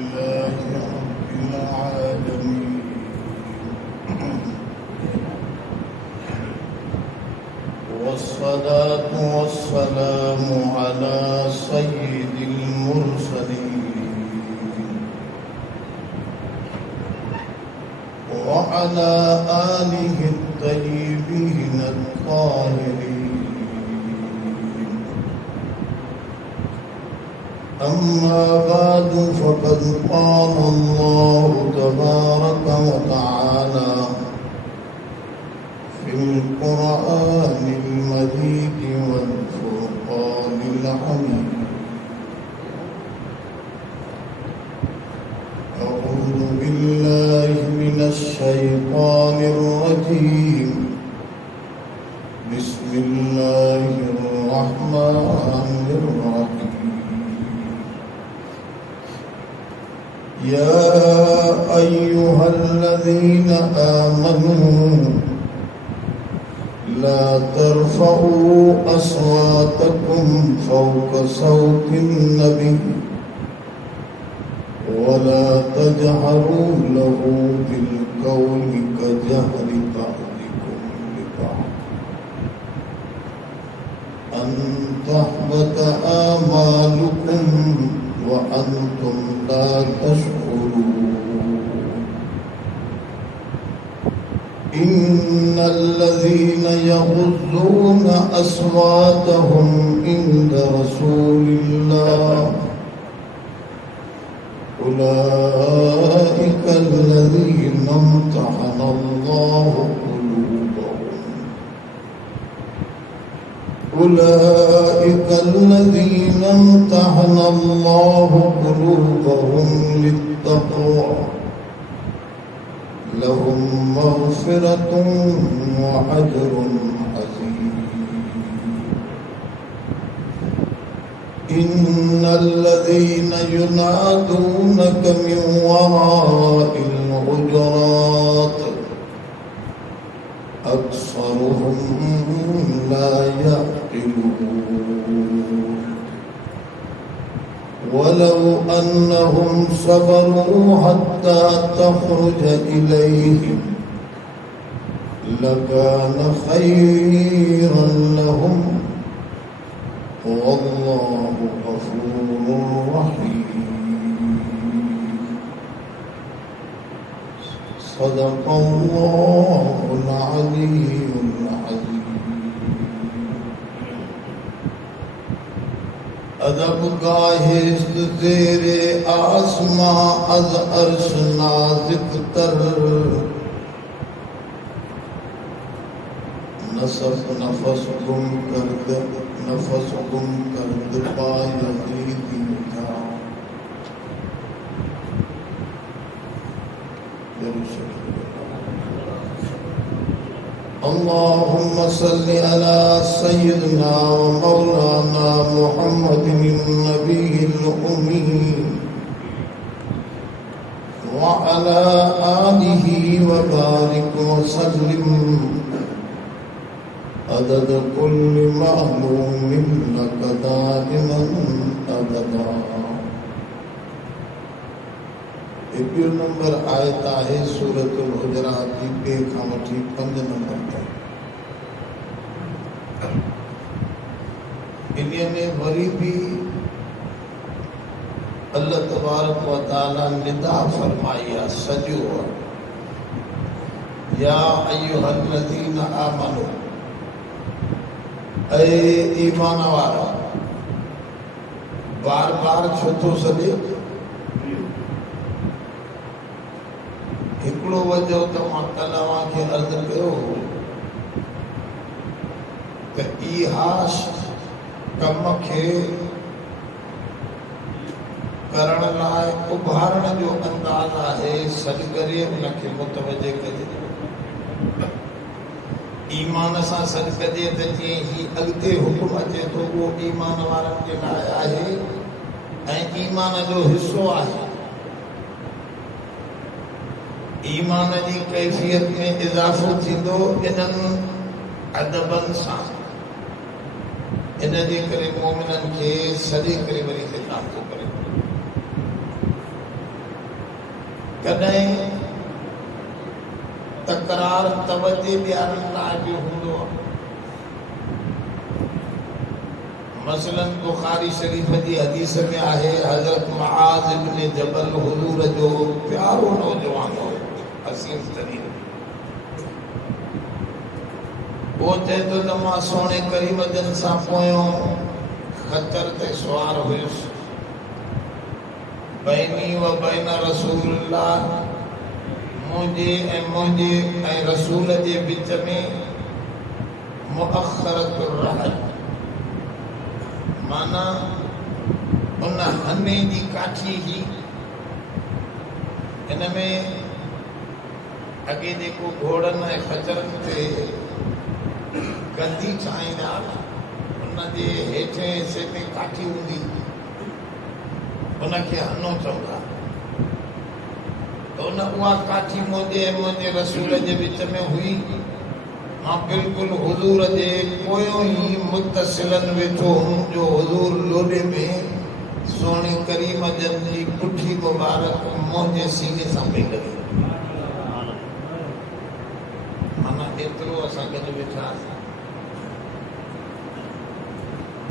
لله رب العالمين. والصلاة والسلام على سيد المرسلين وعلى آله الطيبين الطاهرين. أما بعد فقد قال الله تبارك وتعالى في القرآن المجيد والفرقان الحميد: أعوذ بالله من الشيطان الرجيم. بسم الله الرحمن الرحيم. يا أيها الذين آمنوا لا ترفعوا أصواتكم فوق صوت النبي ولا تجهروا له بالقول كجهر بعضكم لبعض أن تحبط آمالكم وأنتم لا تشعرون. إن الذين يغضون أصواتهم عند رسول الله أولئك الذين امتحن الله قلوبهم للتقوى لهم مغفرة وأجر عظيم. إن الذين ينادونك من وراء الحجرات أكثرهم لا يعقلون. ولو أنهم صبروا حتى تخرج إليهم لكان خيرا لهم والله غفور رحيم. صدق الله العلي العظيم. अदब गाहिस्त तेरे आसमां अज अर्श नाज़िक तर नफस गुम करद पायज़ीदी का। اللهم صل على سيدنا ومولانا محمد النبي الأمي وعلى آله وبارك وسلم عدد كل معلوم لك دائما أبدا. एक नंबर आयत है सूरतुल हुजरात की 2 खां वठी 5 नंबर तक। इन्हीअ में वरी भी अल्लाह तबारक व तआला निदा फरमाई आहे सॼो या अय्युहल्लज़ीना आमनू ऐ ईमान वारा। बार बार छो थो सॾे? हिकिड़ो वजह त मां कल्ह खे अर्ज़ु कयो त इहा कम खे करण लाइ उभारण जो अंदाज़ आहे, सॾ करे उनखे मुतवजे कजे। ईमान सां सॾ कजे त जीअं ही अॻिते हुकुम अचे थो उहो ईमान वारनि जे लाइ आहे ऐं ईमान जो हिसो आहे। ईमान जी कैफियत में इज़ाफ़ो थींदो इन्हनि अदबनि सां। इन जे करे मोमिननि खे सॼे करे वरी ख़िताब थो करे। कॾहिं तकरार तवजे ॾियारण लाइ बि हूंदो आहे। मसलन बुखारी शरीफ जी हदीस में आहे, हज़रत मुआज़ इब्न जबल हुजूर जो प्यारो नौजवान हो, असीम तरीन। वो चए थो त मां सोने करीम जन सां पोयों खच्चर ते सुवार हुयुसि। बैनी व बैन रसूलुल्लाह, मुंहिंजे ऐं रसूल जे विच में मुअख़रतुर रहल, माना उन हने जी काठी ही। इन में अॻे जेको घोड़नि ऐं खचरनि ते गद्दी ठाहींदा, उन जे हेठे हिसे में काठी हूंदी, उनखे हनो चवंदा। त उन उहा काठी मुंहिंजे रसूल जे विच में हुई। मां बिल्कुलु हुजूर जे पोयों ई मुतसिलन वेठो हुउमि, जो हुजूर लोॾे में सोने करीम जन जी पुठी मुबारक मुंहिंजे सीने सां पई लॻे। माना एतिरो असां गॾु वेठा आहियूं।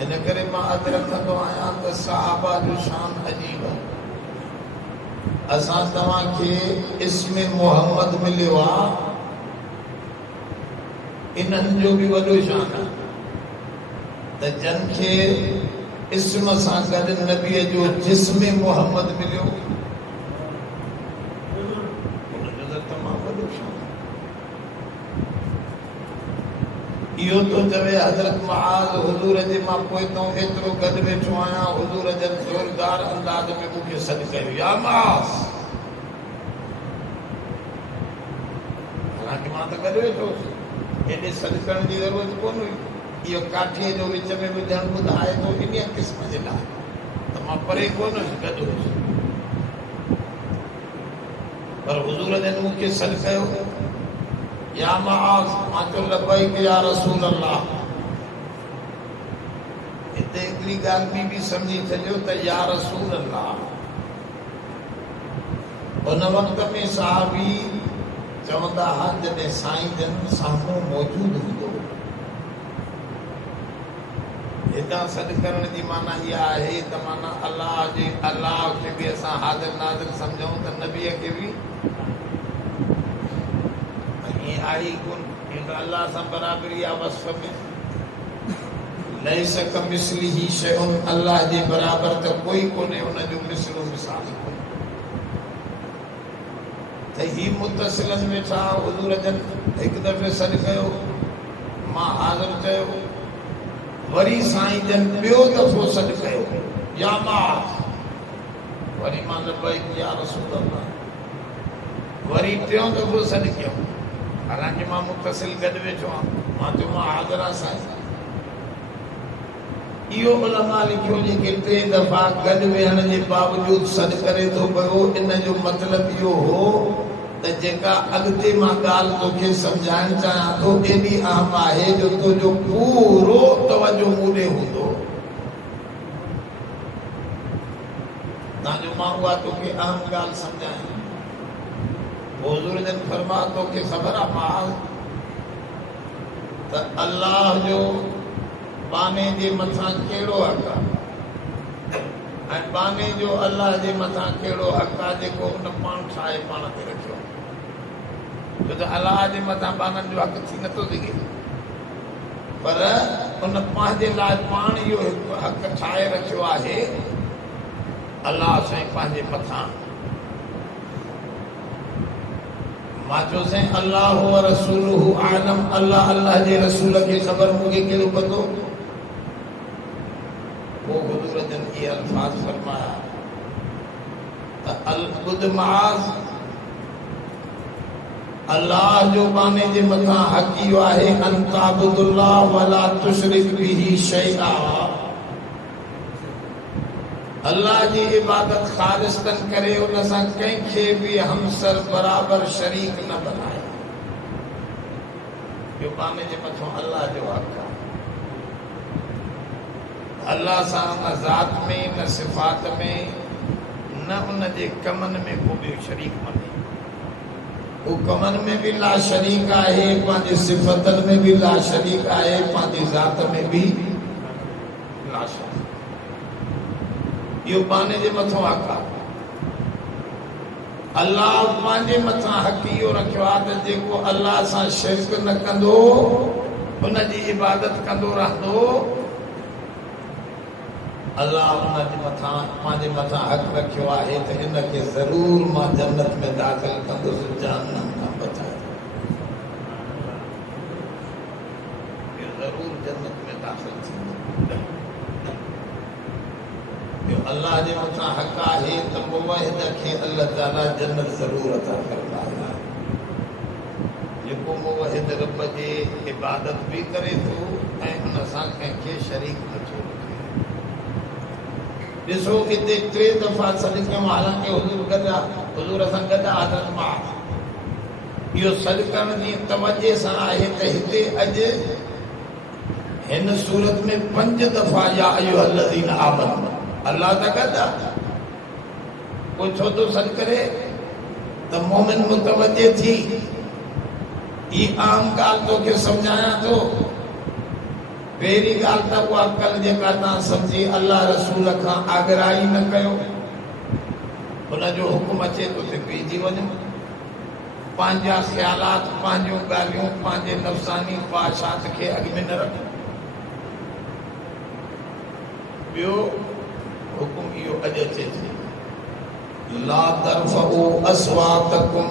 इन करे मां अॼु रखंदो आहियां त सहाबा जो शान अजीब आहे। असां तव्हांखे इस्म मोहम्मद मिलियो आहे, इन्हनि जो बि वॾो शान आहे त जन खे इस्म सां गॾु नबीअ जो जिस्म मोहम्मद मिलियो, उनजो त तमामु वॾो शान आहे। इहो तो चवे हज़रत मुआज़ हुजूर जे मां पोइतों एतिरो गॾु वेठो आहियां, हुजूर जन ज़ोरदार अंदाज़ में मूंखे सॾु कयो, या मुआज़। हालांकि मां त गॾु वेठो हुउसि, हेॾे सॾु करण जी ज़रूरत कोन हुई। इहो काठीअ जो विच में विझणु ॿुधाए थो इन क़िस्म जे लाइ, त मां परे कोन हुयुसि, गॾु हुयुसि। पर हुजूर जन मूंखे सॾु कयो, या मुआज़। मां चयो लबैक या रसूल अल्लाह। हिते हिकिड़ी ॻाल्हि बि सम्झी छॾियो त या रसूल अल्लाह, उन वक़्त में सहाबी चवंदा हुआ जॾहिं साईं जन साम्हूं मौजूदु हूंदो। हितां सॾु करण जी माना इहा आहे त माना अल्लाह खे बि असां हाज़िर नाज़िर सम्झूं, त नबीअ खे बि ईअं आहे कोन। अल्लाह सां बराबरी आहे वस्फ़ में, लैस कमिस्लिही शैउन, अल्लाह जे बराबर त कोई कोन्हे, उनजो मिसलो मिसाल कोन्हे। त ही मुतसिलन वेठा, हुजूर जन हिकु दफ़े सॾु कयो, मां हाज़िर चयो, वरी साईं जन ॿियो दफ़ो सॾु कयो, या मुआज़। वरी मां लबैक या रसूल अल्लाह, वरी टियों दफ़ो सॾु कयो। हालांकि मां मुतसिल गॾु वेठो आहियां, मां चयो मां हाज़िर आहियां साईं। इहो उलमा लिखियो, जेके टे दफ़ा गॾु वेहण जे बावजूदु सॾु करे थो पियो, इन जो मतिलबु इहो हो त जेका अॻिते मां ॻाल्हि तोखे सम्झाइणु चाहियां थो, एॾी अहम आहे जो तुंहिंजो पूरो तवजो मूं ॾे हूंदो, तांजो मां उहा तोखे अहम ॻाल्हि सम्झायां। हुजूर जन फरमा, तोखे ख़बर आहे मां त अल्लाह जो बाने जे मथां कहिड़ो हक़ आहे, ऐं बाने जो अल्लाह जे मथां कहिड़ो हक़ आहे, जेको उन पाण ठाहे पाण ते रखियो। छो त अल्लाह जे मथां बाननि जो हक़ थी नथो सघे, पर उन पंहिंजे लाइ पाण इहो हिकु हक़ ठाहे रखियो आहे, अल्लाह साईं पंहिंजे मथां। मां चयो साईं अल्लाह व रसूलुहु आलम, अल्लाह जे रसूल खे ख़बर, मूंखे कहिड़ो पतो। पोइ हुजूर जन इहे अल्फाज़ फरमाया त ॿुध मुआज़, अल्लाह जो बाने जे मथां हक़ इहो आहे, अन ताबुदुल्लाह वला तुशरिक बिही शैआ, अल्लाह जी इबादत ख़ालिस्तन करे, उन सां कंहिंखे बि हमसर बराबर शरीक न बनाए। जो बाने जे मथां अल्लाह जो हक़ आहे। अल्लाह सां न ज़ात में, न सिफ़ात में, न न उन जे कमनि में को ॿियो शरीक मने। हू कमनि में बि ला शरीक आहे, पंहिंजी सिफ़तनि में बि ला शरीक आहे, पंहिंजी ज़ात में बि ला शरीक। इहो बाने जे मथां हक़ आहे। अल्लाह पंहिंजे मथां हक़ इहो रखियो आहे त जेको अल्लाह सां शिरक न कंदो, उन जी इबादत कंदो रहंदो, अल्लाह उन जे मथां पंहिंजे मथां हक़ रखियो आहे त हिनखे ज़रूर मां जन्नत में दाख़िल कंदुसि, जहन्नम खां बचाए ज़रूर जन्नत में दाख़िल थींदो। अल्लाह जे मथां हक़ आहे त मुवहिद खे अल्लाह ताला जन्नत ज़रूर अता कंदा आहे। जेको मुवहिद रब जी इबादत बि करे थो ऐं हुन सां कंहिंखे शरीक नथो रखे। ॾिसो हिते 3 दफ़ा सॾ कयूं, हालांकि हुज़ूर गॾु आहे, हुज़ूर सां गॾु हज़रत मां। इहो सॾ करण जी तवजे सां आहे त हिते अॼु हिन सूरत में 5 दफ़ा या अय्युहल्लज़ीना आमनू अल्लाह त गॾु आहे। पोइ छो थो सॾ करे त मोमिन मुतवजे थी। ई आम ॻाल्हि तोखे सम्झायां थो। पहिरीं ॻाल्हि त उहा अक़ल जेका तव्हां सम्झी अल्लाह रसूल खां आगराही न कयो, हुनजो हुकुम अचे थो त पइजी वञो। पंहिंजा ख़्यालात, पंहिंजूं ॻाल्हियूं, पंहिंजे नफ़्सानी ख्वाहिशात खे अॻु में न रखो। ॿियो हुकुम इहो अॼु अचे थो, ला तरफ़ऊ अस्वातकुम,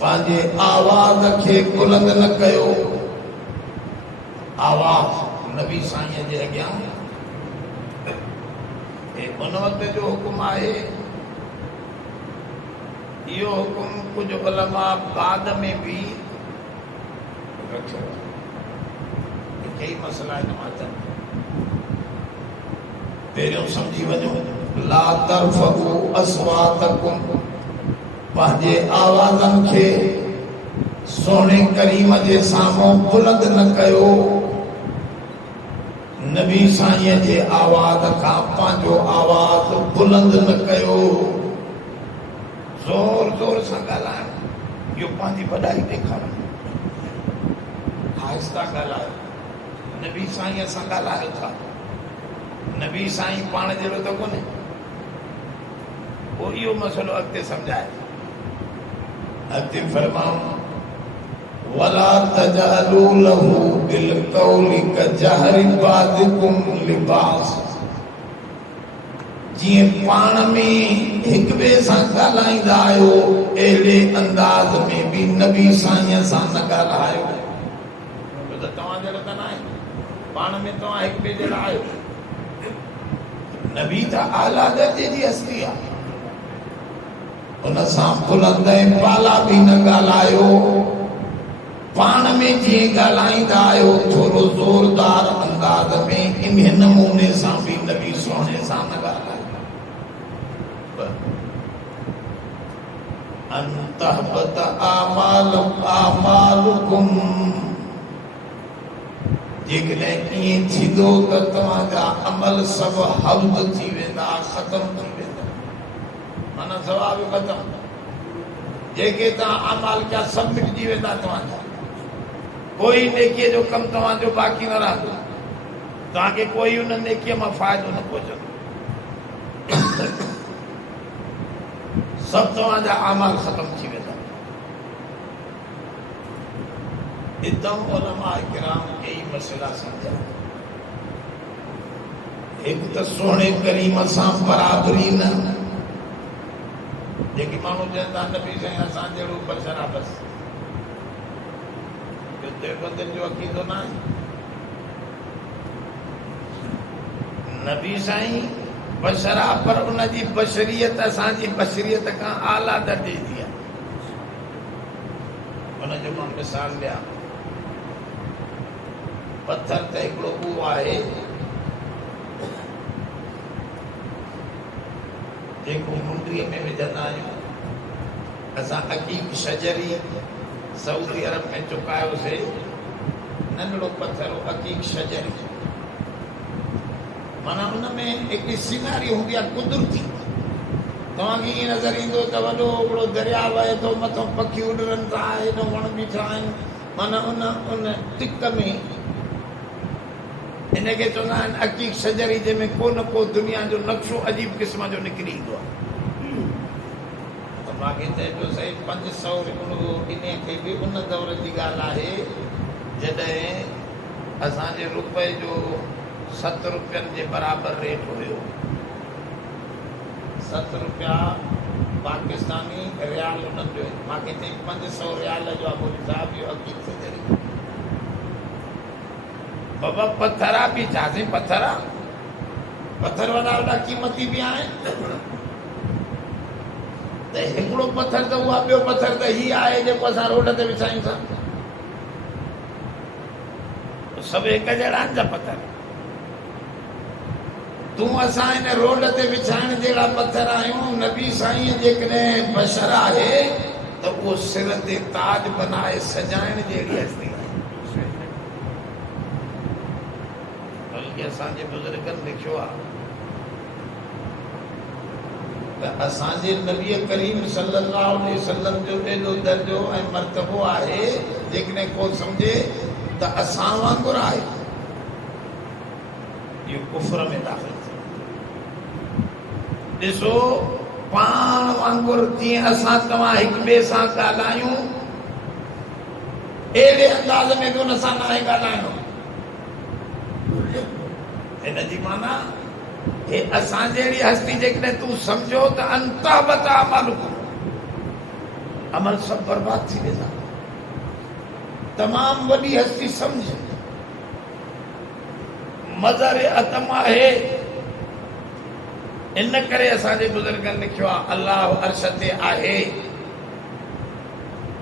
पंहिंजे आवाज़ खे बुलंद न कयो। आवाज़ नबी साईं जे अॻियां उन वक़्त जो हुकुम आहे। इहो हुकुम कुझु उलमा बाद में बि रखियो। कई मसला आहिनि, मां चवां पहिरियों सम्झी वञो। ला तरफ़ऊ अस्वातकुम, पंहिंजे आवाज़नि खे सोने करीम जे साम्हूं बुलंद न कयो। नबी साईं जे आवाज़ खां पंहिंजो आवाज़ बुलंद न कयो। ज़ोर ज़ोर सां ॻाल्हाइण, इहो पंहिंजी वॾाई ॾेखारण। आहिस्ता ॻाल्हायो। नबी साईं सां ॻाल्हायो था, नबी साईं पाण जहिड़ो त कोन्हे। पोइ इहो मसइलो अॻिते सम्झाए। अॻिते फरमाऊं, वला तजअलू लहू बिलक़ौलि कजहरि बादिकुम लिबास। जीअं पाण में हिक ॿिए सां ॻाल्हाईंदा आहियो, अहिड़े अंदाज़ में बि नबी साईं सां न ॻाल्हायो। त तव्हां जहिड़ा त न आहियो, पाण में तव्हां हिक ॿिए जहिड़ा आहियो। नबी त आला दर्जे जी हस्ती आहे, उन सां बुलंद ऐं पाला बि न ॻाल्हायो। पाण में जीअं ॻाल्हाईंदा आहियो, थोरो ज़ोरदार अंदाज़ में, इन नमूने सां बि नबी सोने सां न ॻाल्हायो। अंतहबत आमालुकुम, जेकॾहिं ईअं थींदो त तव्हांजा अमल सभु हब्द थी वेंदा, ख़तम थी वेंदा। माना जवाब ख़तम। जेके तव्हां अमाल कया सभु मिटिजी वेंदा तव्हांजा। कोई नेकीअ जो कमु तव्हांजो बाक़ी न रहंदो। तव्हांखे कोई उन नेकीअ मां फ़ाइदो न पहुचंदो। सभु तव्हांजा अमाल ख़तम थी वेंदा। हितां उलमा किराम कई मसइला सम्झा। हिकु त सोने करीम सां बराबरी न। जेके माण्हू चवनि था नबी साईं असां जहिड़ो बशर आहे, बसि देवबंदियुनि जो अक़ीदो न आहे। नबी साईं बशर आहे, पर उनजी बशरियत असांजी बशरियत खां आला दर्जे जी आहे। उनजो मां मिसाल ॾियां। पत्थर त हिकिड़ो उहो आहे जेको मुंडीअ में विझंदा आहियूं। असां अकीक शजरी सऊदी अरब में चुकायोसीं, नंढड़ो पत्थर अकीक शजरी। माना उनमें हिकिड़ी सीनरी हूंदी आहे कुदरती। तव्हांखे ईअं नज़र ईंदो त वॾो हिकिड़ो दरिया वहे थो, मथां पखी उॾरनि था, हेॾो वण बीठा आहिनि। माना उन टिक में इनखे चवंदा आहिनि अकीक शजरी, जंहिंमें को न को दुनिया जो नक्शो अजीब क़िस्म जो निकिरी ईंदो आहे। त मूंखे चए पियो साईं 500 इन खे बि उन दौर जी ॻाल्हि आहे जॾहिं असांजे रुपए जो 7 रुपयनि जे बराबरि रेट हुयो। 7 रुपया पाकिस्तानी रियाल उन्हनि जो। मूंखे चई 500 रियाल जो आहे। बोली साहिब इहो अकीक शजरी बाबा पत्थर बि छासीं पत्थर पत्थर वॾा वॾा क़ीमती बि आहिनि। त हिकिड़ो पत्थर त उहा, ॿियो पत्थर त हीउ आहे जेको असां रोड ते विछायूं था। सभु हिक जहिड़ा आहिनि छा पत्थर? तूं असां हिन रोड ते विछाइण जहिड़ा पत्थर आहियूं। नबी साईं जेकॾहिं बशर आहे त उहो सिर ते ताज बनाए सजाइण जहिड़ी हस्ती आहे। बल्कि असांजे बुज़ुर्गनि लिखियो आहे त असांजे नबी करीम सल्लल्लाहु अलैहि वसल्लम जो एॾो दर्जो ऐं मर्तबो आहे, जेकॾहिं को सम्झे त असां वांगुरु आहे, इहो कुफ्र में दाख़िल थियो। ॾिसो पाण वांगुरु जीअं असां तव्हां हिक ॿिए सां ॻाल्हायूं, अहिड़े अंदाज़ में बि उन सां नाहे ॻाल्हाइणो। हिन जी माना हे असां जहिड़ी हस्ती जेकॾहिं तूं सम्झो त अंता बता अमल को, अमल सभु बर्बाद थी वेंदा। तमामु वॾी हस्ती सम्झ, मज़र अतम आहे। इन करे असांजे बुज़ुर्गनि लिखियो आहे अल्लाह अर्श ते आहे,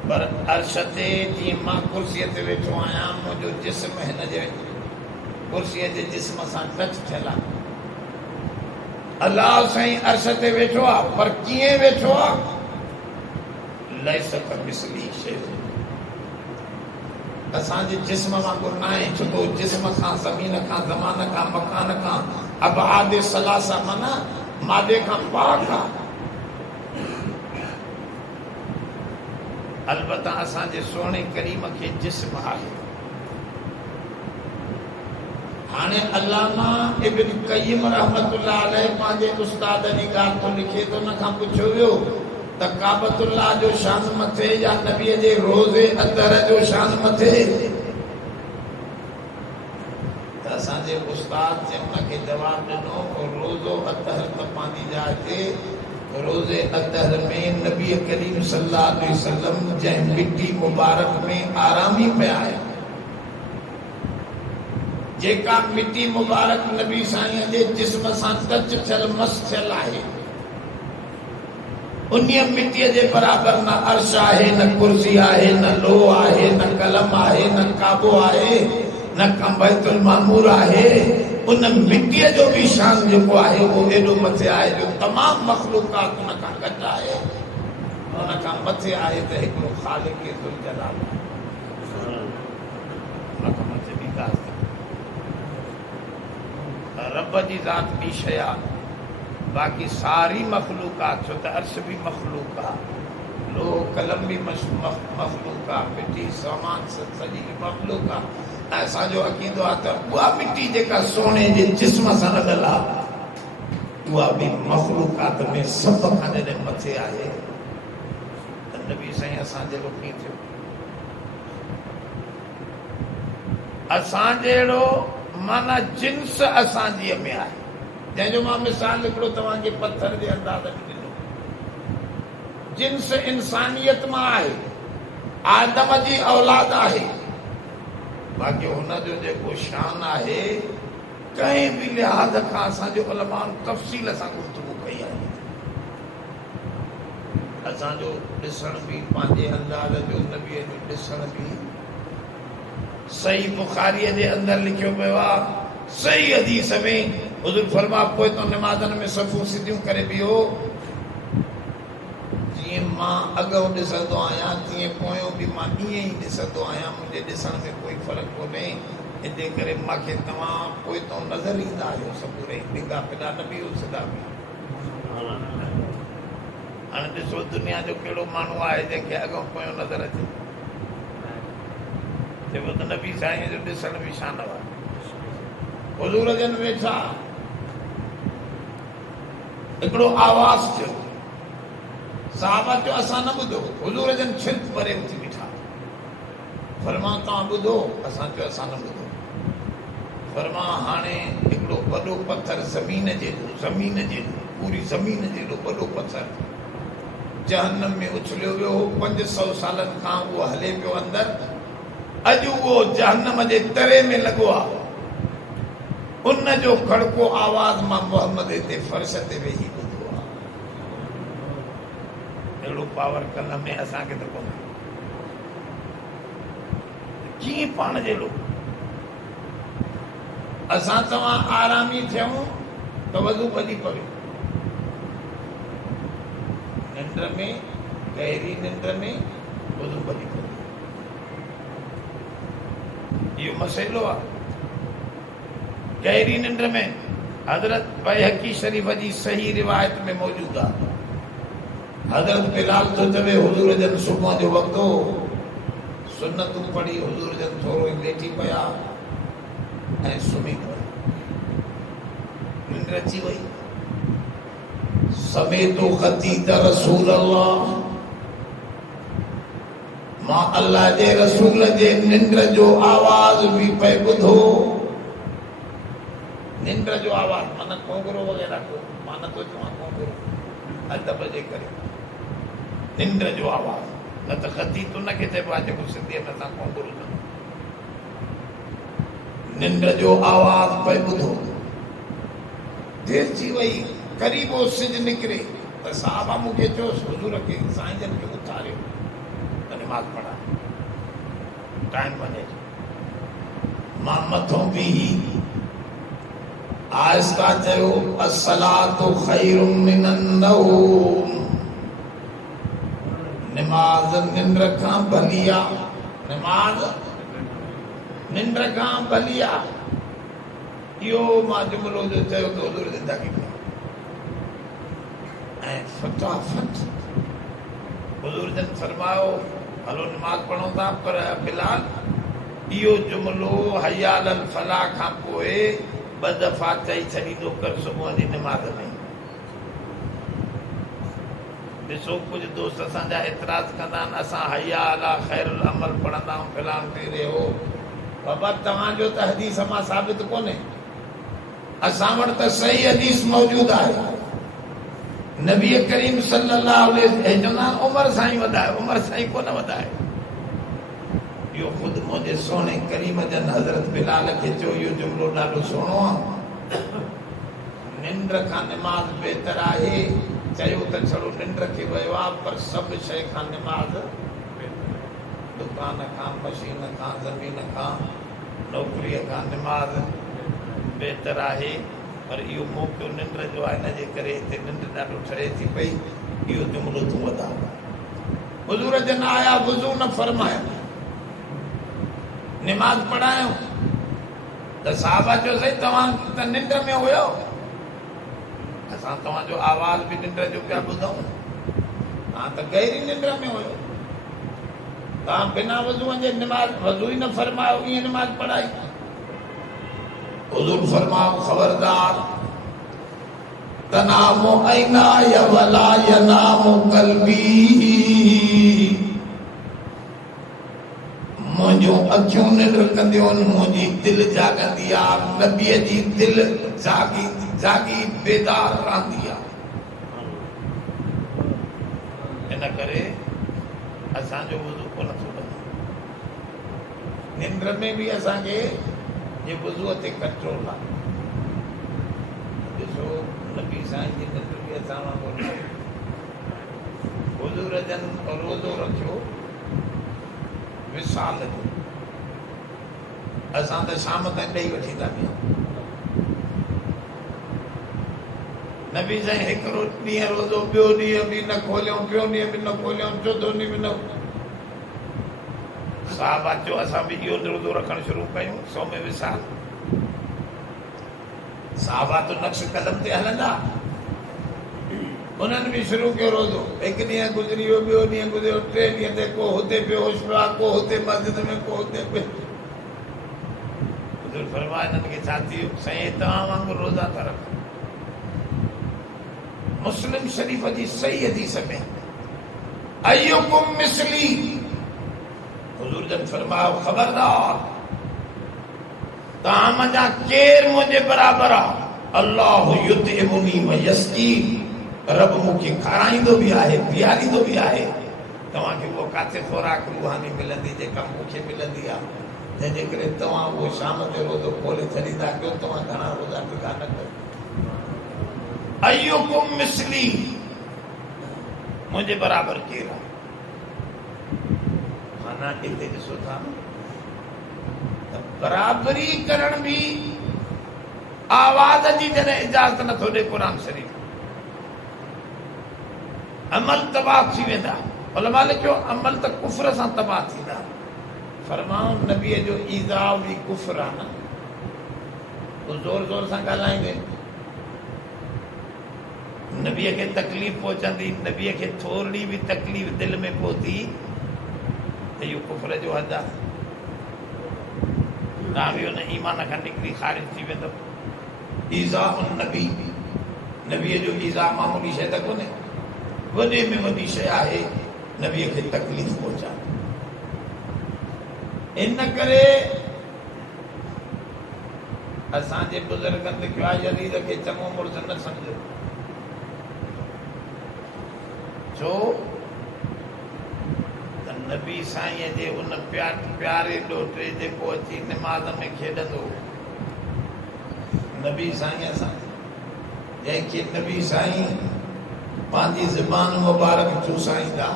पर अर्श ते जीअं मां कुर्सीअ ते वेठो आहियां, मुंहिंजो जिस्म हिन जे कुर्सीअ जे जिस्म सां टच थियल आहे। अल्लाह साईं अर्श ते वेठो आहे, पर कीअं वेठो आहे? लैस कमिस्लिही शैउन। असांजे जिस्म वांगुरु न आहे, छो तो जिस्म खां, ज़मीन खां, ज़मान खां, मकान खां, अबाद सलासा माना मादे खां पाक आहे। अलबत्ता असांजे सोणे करीम खे जिस्म आहे। हाणे अल्लामा इब्न क़य्यिम रहमतुल्लाह अलैह पंहिंजे उस्ताद जी ॻाल्हि थो लिखे तो उन खां पुछियो वियो त काबतुल्लाह जो शान मथे या नबीअ जे रोज़े अतर जो शान मथे? त असांजे उस्ताद जे उनखे जवाबु ॾिनो, रोज़ो अतर त पंहिंजी जाइ ते, रोज़े अतर में नबी करीम सल्लल्लाहु अलैहि वसल्लम जंहिं मिट्टी मुबारक में आरामी पिया आहिनि, जेका मिट्टी मुबारक नबी साईं जे जिस्म सां टच थियल मस थियल आहे, उन्हीअ मिट्टीअ जे बराबरि न अर्श आहे, न कुर्सी आहे, न लोह आहे, न कलम आहे, न काबो आहे, न बैतुल मामूर आहे। उन मिट्टीअ जो बि शान जेको आहे उहो एॾो मथे आहे जो तमामु मख़लूक़ात उन खां घटि आहे। उन खां मथे आहे त हिकिड़ो ख़ालिक़ ज़ुल जलाल आहे। उन खां मथे ॿी ॻाल्हि रब जी ज़ात ॿी शइ आहे, बाक़ी सारी मख़लूक़ात, छो त अर्श बि मख़लूक़ आहे, लोह कलम बि मख़लूक़ आहे, मिट्टी सामान सॼी मख़लूक़ आहे। ऐं असांजो अक़ीदो आहे त उहा मिट्टी जेका सोने जे जिस्म सां लॻल आहे, उहा बि मख़लूक़ात में सभ खां जॾहिं मथे आहे त नबी साईं असांजे रोकी थियो। असां जहिड़ो माना जिन्स असांजीअ में आहे, जंहिंजो मां मिसाल हिकिड़ो तव्हांखे पत्थर जे अंदाज़ में ॾिनो। जिन्स इंसानियत मां आहे, आदम जी औलाद आहे, बाक़ी हुनजो जेको शान आहे कंहिं बि लिहाज़ खां असांजे उलमाउनि तफ़सील सां गुफ़्तगू कई आहे। असांजो ॾिसण बि पंहिंजे अंदाज़ जो, नबीअ जो ॾिसण बि सही। बुखारीअ जे अंदरि लिखियो पियो आहे, सही हदीस में हुज़ूर फरमा, पोइ तो निमाज़नि में सफ़ूं सिधियूं करे बीहो, जीअं मां अॻो ॾिसंदो आहियां तीअं पोयों बि मां ईअं ई ॾिसंदो आहियां, मुंहिंजे ॾिसण में कोई फ़र्क़ु कोन्हे। इनजे करे मूंखे तव्हां पोइ तो नज़र ईंदा आहियो सभु रे ॾिंगा पिला न बि उछंदा पिया। हाणे ॾिसो दुनिया जो कहिड़ो माण्हू आहे जंहिंखे अॻो पोयों नज़र अचे। जेको त नबी साईं जो ॾिसण बि शान आहे। हुज़ूर जन वेठा, हिकिड़ो आवाज़ थियो, साहबा चयो असां न ॿुधो। हुज़ूर जन छिरक भरे उथी बीठा, फरमा तव्हां ॿुधो? असां चयो असां न ॿुधो। फरमा हाणे हिकिड़ो वॾो पत्थर ज़मीन जेॾो पूरी ज़मीन जेॾो वॾो पत्थर जहन्नम में उछलियो वियो। 500 सालनि खां उहो हले पियो अंदरि। अॼु उहो जहन्नम जे तरे में लॻो आहे। उन जो खड़को आवाज़ मां मोहम्मद हिते फर्श ते वेही ॿुधो आहे। अहिड़ो पावर कलम में असांखे त कोन्हे। कीअं पाण जहिड़ो असां तव्हां आरामी थियूं त वज़ू भॼी पवे। निंड में, गहरी निंड में वज़ू भॼी पवे। इहो मसइलो आहे। गहरी निंड में हज़रत बैहक़ी शरीफ़ जी सही रिवायत में मौजूद आहे। हज़रत बिलाल तो चवे हुज़ूर जन सुबुह जो वक़्तु हो, सुन्नतूं पढ़ी हुज़ूर जन थोरो ई लेटी पिया ऐं सुम्ही पिया। निंड अची वई। समेतो ख़तीत रसूल अल्लाह, मां अल्लाह जे रसूल जे निंड जो आवाज़ बि पे ॿुधो। निंड जो आवाज़ माना कोंगरो वग़ैरह को माना तो चवां कोंगरो अदब जे करे निंड जो आवाज़, न त ख़तीत न खे चइबो आहे जेको सिंधीअ में असां कोंगरो चऊं। निंड जो आवाज़ पे ॿुधो। देर थी वई, करीबो सिज निकिरे त साहबा मूंखे चयोसि हुज़ूर खे साईं जन खे उथारियो त निमाज़ पढ़ा, टाइम वञे। मां मथों बीही आहिस्ता चयो अस्सलातु खैरुम मिनन नौम, निमाज़ निंड खां भली आहे। निमाज़ निंड खां भली आहे। इहो मां जुमिलो जो चयो त हुज़ूर ज़िंदगी में ऐं फटाफट हुज़ूर जन फरमायो हलो निमाज़ पढ़ूं था। पर बिलाल इहो जुमिलो हया अलल फलाह खां पोइ 2 दफ़ा चई छॾींदो कर सुबुह जी निमाज़ में। ॾिसो कुझु दोस्त असांजा एतिराज़ कंदा आहिनि असां हया अला ख़ैरुल अमल पढ़ंदा आहियूं फिलहाल तेरे हो। बाबा तव्हांजो त हदीस मां साबित कोन्हे। असां वटि त सही हदीस मौजूद आहे। नबी करीम सल्लल्लाहु अलैहि वसल्लम उमर साईं वधाए, उमर साईं कोन वधाए। इहो ख़ुदि मुंहिंजे सोने करीम जन हज़रत बिलाल खे चयो इहो जुमिलो ॾाढो सुहिणो आहे। निंड खां निमाज़ बहितर आहे। चयो त छड़ो निंड खे वियो आहे, पर सभु शइ खां निमाज़, दुकान खां, मशीन खां, ज़मीन खां, नौकरीअ खां निमाज़ बहितर आहे। पर इहो मौक़ो निंड जो आहे, हिन जे करे हिते निंड ॾाढो ठरे थी पई। इहो जुमिलो तूं वधा। हुज़ूर जन आया, वुज़ू न फरमायो, निमाज़ पढ़ायो त साहबा चयो साईं तव्हां त निंड में हुयो, असां तव्हांजो आवाज़ बि निंड जो पिया ॿुधूं, तव्हां त गहरी निंड में हुयो। तव्हां बिना वज़ूअ जे निमाज़ वज़ू ई न फरमायो, ईअं निमाज़ पढ़ाई। हुज़ूर फरमाओ ख़बरदार, तनामो ऐनाय वला यनामु क़ल्बी, मुंहिंजूं अखियूं निंड कंदियूं आहिनि, मुंहिंजी दिलि जाॻंदी आहे। नबीअ जी दिलि जागी बेदार रहंदी आहे। इन करे असांजो वज़ू कोन थो बचे। निंड में बि असांखे जे वज़ूअ ते कंट्रोल आहे। ॾिसो नबी साईं जी निंड बि असां वांगुरु न। हुज़ूर जन रोज़ो रखियो विसाल जो, असां त शाम ताईं ॾेई वठी था पियूं। नबी साईं हिकिड़ो ॾींहुं रोज़ो, ॿियो ॾींहुं बि न खोलियऊं, टियों ॾींहुं बि न खोलियऊं, चोथों ॾींहुं बि न। साहबा चयो असां बि इहो रोज़ो रखणु शुरू कयूं 100 में विसाल। साहबा तो नक्श कदम ते हलंदा, उन्हनि बि शुरू कयो रोज़ो। हिकु ॾींहुं गुज़री वियो, ॿियो ॾींहुं गुज़रियो, 3 ॾींहं ते को हुते बेहोश पियो आहे, को हुते मस्जिद में, को हुते पियो। हुज़ूर फरमाया हिननि खे छा थी वियो? साईं तव्हां वांगुरु रोज़ा था रखो। मुस्लिम शरीफ़ जी सही हदीस में अय्युकुम मिसली, हुज़ूर जन फरमायो ख़बरदार तव्हां मंझां केरु मुंहिंजे बराबरि आहे? अल्लाहु युतइमुनी व यस्की, रब मूंखे खाराईंदो बि आहे, पीआरींदो बि आहे। तव्हांखे उहो काथे ख़ुराक रूहानी मिलंदी जेका मूंखे मिलंदी आहे, जंहिंजे करे तव्हां उहो शाम जो रोज़ो खोले छॾींदा कयो। तव्हां घणा रोज़ा फिका न कयो। अय्युकुम मिसली, मुंहिंजे बराबरि केरु आहे? माना हिते ॾिसो था बराबरी करण बि आवाज़ जी जॾहिं इजाज़त नथो ॾे क़ुर शरीफ़, अमल तबाह थी वेंदा। उलमा लिखियो अमल त कुफ्र सां तबाह थींदा। फरमाऊं नबीअ जो ईज़ा बि कुफ्र आहे न। तो ज़ोर ज़ोर सां ॻाल्हाईंदे नबीअ खे तकलीफ़ पहुचंदी, नबीअ खे थोरी बि तकलीफ़ दिलि में पहुती त इहो कुफ्र जो हद आहे। तव्हां बि हुन ईमान खां निकिरी ख़ारिज थी वेंदो। ईज़ा उन नबी, नबीअ जो ईज़ा मामूली शइ त कोन्हे, वॾे में वॾी शइ आहे नबीअ खे तकलीफ़ पहुचाए। इन करे असांजे बुज़ुर्गनि लिखियो आहे यज़ीद खे चङो मुड़ुस न सम्झो, छो त नबी साईं जे उन प्यारे ॾोहिटे जेको अची निमाज़ में खेॾंदो, नबी साईं सां जंहिंखे नबी साईं पंहिंजी ज़बान मुबारक चूसाईंदा,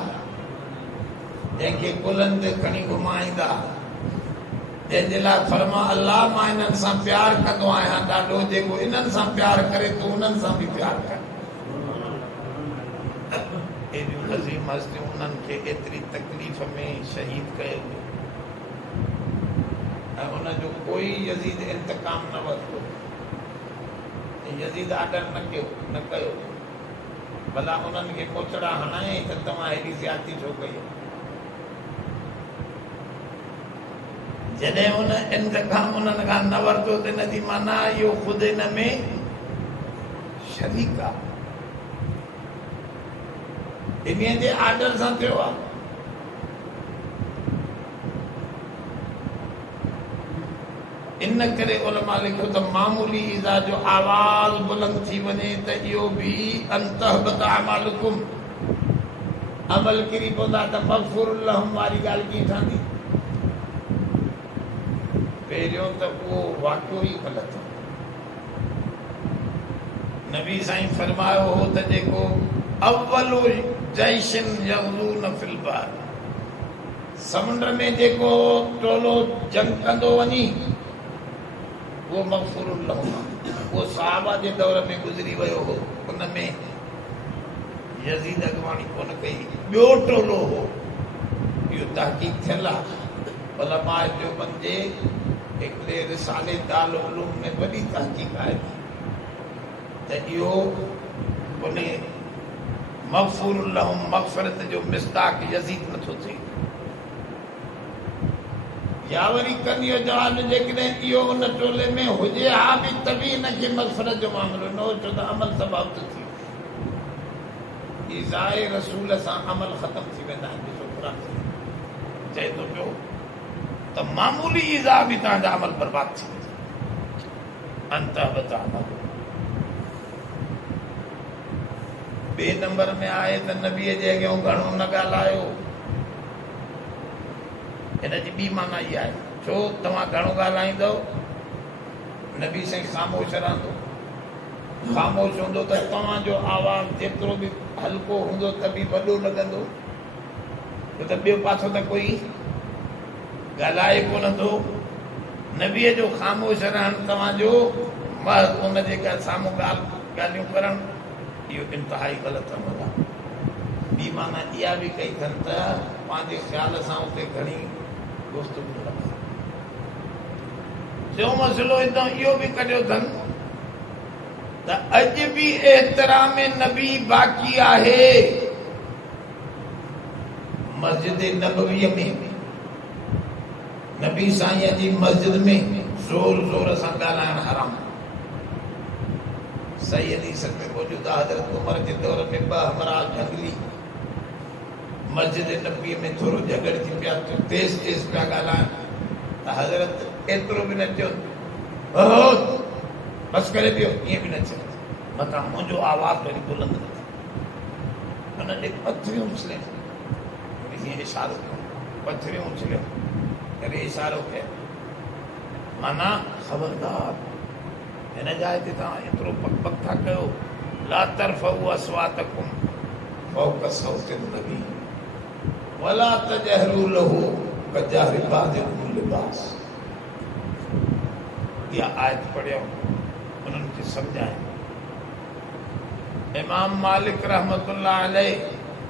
जंहिंखे कुलनि ते खणी घुमाईंदा, जंहिंजे लाइ फरमा अल्लाह मां इन्हनि सां प्यार कंदो आहियां ॾाढो, जेको इन्हनि सां प्यार करे तूं उन्हनि सां बि प्यार कर। एॾियूं अज़ीम हस्तियूं उन्हनि खे एतिरी तकलीफ़ में शहीद कयो ऐं उनजो कोई यज़ीद इंतकाम न वरितो, यज़ीद आडर न कयो। भला उन्हनि खे कोचड़ा हणाए त तव्हां हेॾी ज़्यादती छो कई? जॾहिं उन इंतकाम उन्हनि खां न वरितो त इन जी माना इहो ख़ुदि इन में शरीक आहे, इन जे आडर सां थियो आहे। इन करे उलमा लिखियो त मामूली ईज़ा जो आवाज़ बुलंद थी वञे त इहो बि अंतहबत अमालुकुम, अमल किरी पवंदा त मग़फ़ूरुन लहुम वारी ॻाल्हि कीअं ठहंदी? पहिरियों त उहो वाक़ियो ई ग़लति हो। नबी साईं फरमायो हो त जेको अव्वलु जैशिन यग़ज़ून फिल बहर, समुंड में जेको टोलो जंग कंदो वञी वो मग़फ़ूरुन लहुम, वो सहाबा जे दौर में गुज़री वियो हो। उन में यज़ीद अॻवानी कोन कई, ॿियो टोलो हो। इहो तहक़ीक़ थियल आहे। उलमा देवबंद जे हिकिड़े रिसाले दाल उलूम में वॾी तहक़ीक़ आहे त इहो उन मग़फ़ूरुन लहुम मग़फ़रत जो मिस्दाक़ यज़ीद नथो थिए। या वरी कनि इहो जवाब जेकॾहिं इहो उन टोले में हुजे हा बि त बि हिनखे मग़फ़रत जो मामिलो न हो, छो त अमल सबब थी वियो। ईज़ाए रसूल सां अमल ख़तम थी वेंदा आहिनि। ॾिसो क़ुर चए थो पियो त मामूली ईज़ा बि तव्हांजा अमल बर्बाद थी वेंदा। अंतहबत अमल। ॿिए नंबर में आहे त नबीअ जे अॻियां घणो न ॻाल्हायो। हिन जी ॿी माना इहा आहे, छो तव्हां घणो ॻाल्हाईंदव नबी साईं ख़ामोश रहंदो। ख़ामोश हूंदो त तव्हांजो आवाज़ जेतिरो बि हल्को हूंदो त बि वॾो लॻंदो, छो त ॿियो पासो त कोई ॻाल्हाए कोन थो। नबीअ जो ख़ामोश रहणु तव्हांजो महज़ उनजे साम्हूं ॻाल्हियूं करणु, इहो इंतिहाई ग़लति अमल आहे। ॿी माना इहा बि कई अथनि त पंहिंजे ख़्याल सां उते घणी गुफ्तगू रखा जो मसलो इतो इहो भी कढियो अथनि त अॼु बि एहतराम नबी बाक़ी आहे मस्जिद नबवीअ में नबी साईं जी मस्जिद में जोर जोर सां ॻाल्हाइण हराम सही हदीस में मौजूद आहे हज़रत उमर जे दौर में ॿ हमरा जंगली मस्जिद नबी में थोरो झगड़जी पिया तेज़ तेज़ पिया ॻाल्हाइनि त हज़रत एतिरो बि न चयो बस करे पियो ईअं बि न चयो मथां मुंहिंजो आवाज़ वरी बुलंद न थियो हुन ॾे पथरियूं उछलियूं हीअं इशारो कयो पथरियूं उछलियूं करे इशारो कयो माना ख़बरदार हिन जाइ ते तव्हां एतिरो पक पक था कयो ला तरफ़ऊ अस्वातकुम फ़ौक़ सौति नबी वला तजहरू लहू कजहरि बाज़िकुम लिबास इहा आयत पढ़ियो उन्हनि खे सम्झायो इमाम मालिक रहमतुल्लाह अलैह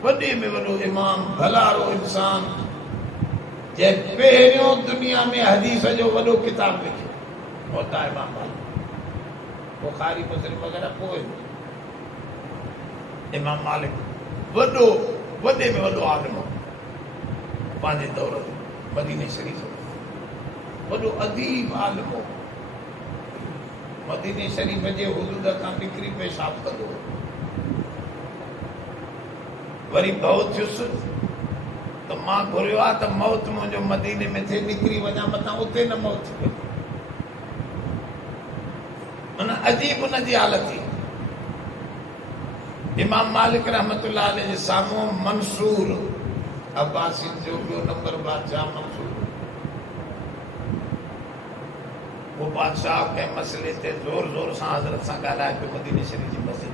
वॾे में वॾो इमाम भलारो इंसान जे पहिरियों दुनिया में हदीस जो वॾो किताब लिखियो होता इमाम मालिक बुखारी मुस्लिम वग़ैरह पोइ इमाम मालिक वॾो वॾे में वॾो आलिम पंहिंजे दौर जो मदीने शरीफ़ वॾो अदीब आलिम मदीने शरीफ़ जे हुदूद खां निकिरी पेशाब कंदो वरी भउ थियुसि त मां घुरियो आहे त मौत मुंहिंजो मदीने में थिए निकिरी वञा मथां उते न मौत थी वई हुन अजीब हुनजी हालत थी इमाम मालिक रहमतुल्लाह अलैह जे साम्हूं मंसूर अब्बासी जो ॿियो नंबर बादशाह मंसूर वो बादशाह कंहिं मसइले ते ज़ोर ज़ोर सां हज़रत सां ॻाल्हाए पियो मदीने शरीफ़ जी मस्जिद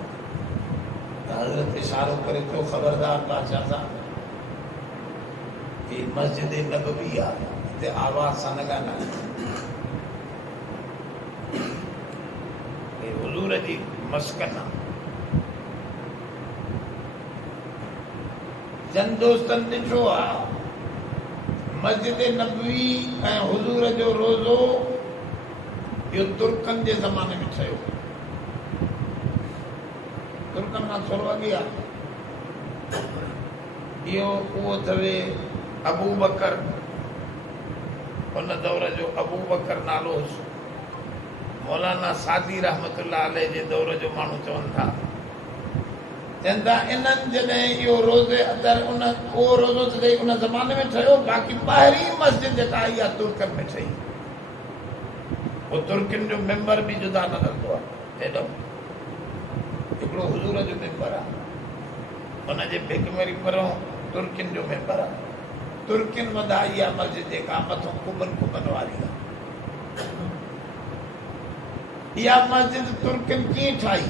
त हज़रत इशारो करे पियो ख़बरदार बादशाह साहब हीअ मस्जिद नबवी आहे हिते आवाज़ सां न ॻाल्हाए हीअ हुज़ूर जी मस्कन आहे जन दोस्तनि ॾिठो आहे मस्जिद नबवी ऐं हुज़ूर जो रोज़ो इहो तुर्कनि जे ज़माने में ठहियो तुर्कनि खां थोरो अॻे आहे इहो उहो अथवे अबू बकर उन दौर जो अबू बकर नालो हुयुसि मौलाना सादी रहमतुल्लाह अलैह जे दौर जो माण्हू चवनि था चवनि था इन्हनि जॾहिं इहो रोज़े अदर उन उहो रोज़ो त उन ज़माने में ठहियो बाक़ी ॿाहिरीं मस्जिद जेका आई आहे तुर्कनि में ठही वो तुर्किन जो मेंबर भी जुदा न रहंदो आहे हेॾो हिकिड़ो हुज़ूर जो मेंबर आहे हुनजे भिक वरी परों तुर्किन जो मेंबर आहे तुर्किन वधाई आहे मस्जिद जेका मथां कुबन वारी आहे इहा मस्जिद तुर्किन कीअं ठाही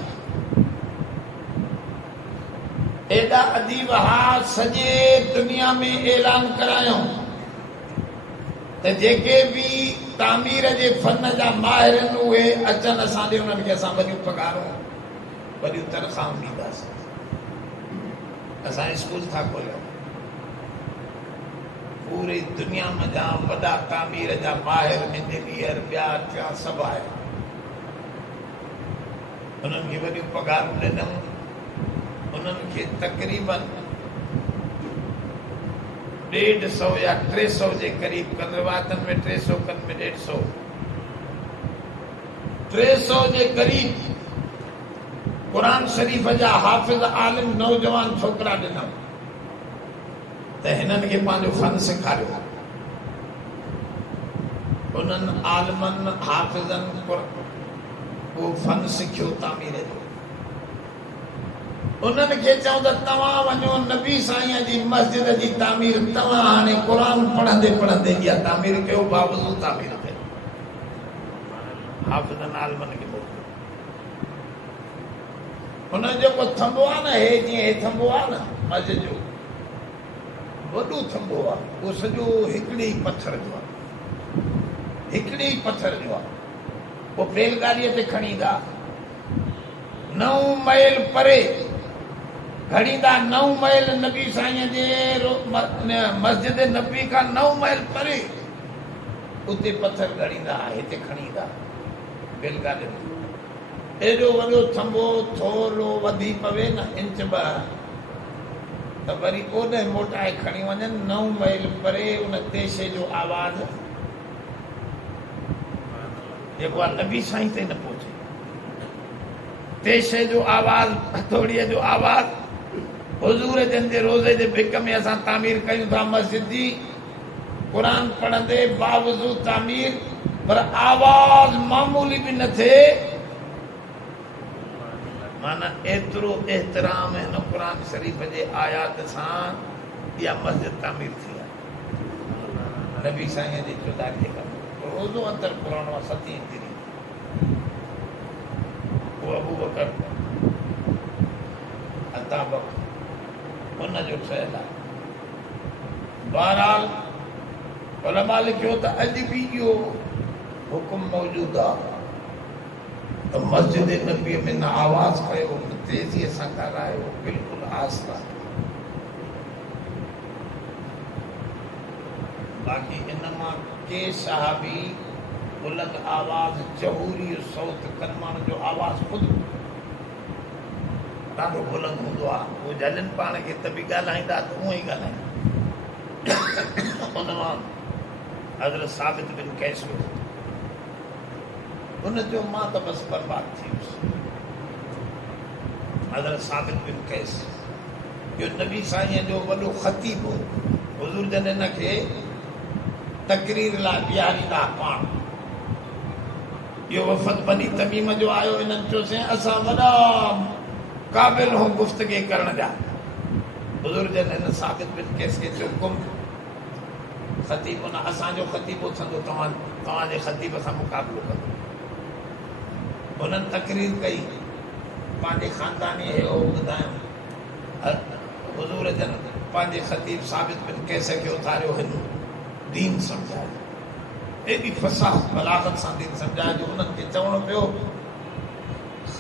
एॾा अदीब हा सॼे दुनिया में ऐलान करायूं त जेके बि तामीर जे फन जा माहिर आहिनि उहे अचनि असां ॾे उन्हनि खे असां वॾियूं पघारूं वॾियूं तनख़्वाहूं ॾींदासीं असां स्कूल था खोलियूं पूरी दुनिया में जा वॾा तामीर जा माहिर इंजीनियर ॿिया थिया सभु आहे उन्हनि खे वॾियूं पघारूं ॾिनऊं उन्हनि खे तक़रीबन 150 या 300 जे क़रीब कनि रिवायतनि में 300 कनि में 150 300 जे क़रीब कुरान शरीफ़ जा हाफ़िज़ आलिम नौजवान छोकिरा ॾिना त हिननि खे पंहिंजो फन सेखारियो उन्हनि आलिमनि हाफ़िज़नि उहो फन सिखियो तामीर जो उन्हनि खे चऊं त तव्हां वञो नबी साईं जी मस्जिद जी तामीर तव्हां हाणे क़ुर पढ़ंदे पढ़ंदे इहा तामीर कयो बावजूदि तामीर कयो हाफ़िज़नि आलिमनि खे मोकिलियो हुन जेको थंबो आहे न हे जीअं हे थंबो आहे न मस्जिद जो वॾो थंबो आहे उहो सॼो हिकिड़े ई पथर जो आहे हिकिड़े ई पथर जो आहे पोइ बैलगाॾीअ ते खणी ईंदा 9 माइल परे खणींदा 9 माइल नबी साईं जे मस्जिद नबी खां 9 माइल परे उते पत्थर गड़ींदा हिते खणी ईंदा बैलगाॾी में एॾो वॾो थंबो थोरो वधी पवे न इंच ॿ त वरी ओॾे मोटाए खणी वञनि 9 मील परे उन तेशे जो आवाज़ जेको आहे नबी साईं ताईं न पहुचे तेशे जो आवाज़ हथोड़ीअ जो आवाज़ हुज़ूर जन जे रोज़े जे भिक में असां तामीर कयूं था मस्जिद जी क़ुरान पढ़ंदे बावजूद तामीर पर आवाज़ मामूली बि न थिए माना एतिरो एहतराम हिन क़ुरान शरीफ़ जे आयात सां इहा मस्जिद तामीर थी आहे नबी साईं जी चौधारी जेका रोज़ो अंदर पुराणो आहे 7 हिजरी वो अबू बकर अता बकर उन जो ठहियल आहे बहरहाल उलमा लिखियो त अॼु बि इहो हुकुम मौजूदु आहे त मस्जिद नबीअ में न आवाज़ कयो न तेज़ीअ सां ॻाल्हायो बिल्कुलु आस्ता बाक़ी इन मां के सहाबी बुलंद आवाज़ जहूरी सौत कनि माण्हुनि जो आवाज़ ख़ुदि ॾाढो बुलंद हूंदो आहे उहो जलनि पाण खे त बि ॻाल्हाईंदा त उहो ई ॻाल्हाईंदा उन मां हज़रत साबित बिन कैस उन जो मां त बसि बर्बाद थी वियुसि हज़रत साबित बिन कैस जो नबी साईं जो वॾो ख़तीब हो हुज़ूर जन हिन खे तकरीर लाइ बीहारींदा पाण इहो वफ़द बनी तमीम जो आयो इन्हनि चयोसीं असां वॾा क़ाबिल हो गुफ़्तगी करण जा हुज़ूर जन हिन साबित बिन कैस खे चयो कुम ख़तीब न असांजो ख़तीब उथंदो तव्हांजे ख़तीब सां मुक़ाबिलो कंदो उन्हनि तकरीर कई पंहिंजे ख़ानदानी हो ॿुधायूं हुज़ूर जन पंहिंजे ख़तीब साबित बिन कैस खे उथारियो हिन दीन सम्झायो एॾी फसाहत बलागत सां दीन सम्झायो जो उन्हनि खे चवणो पियो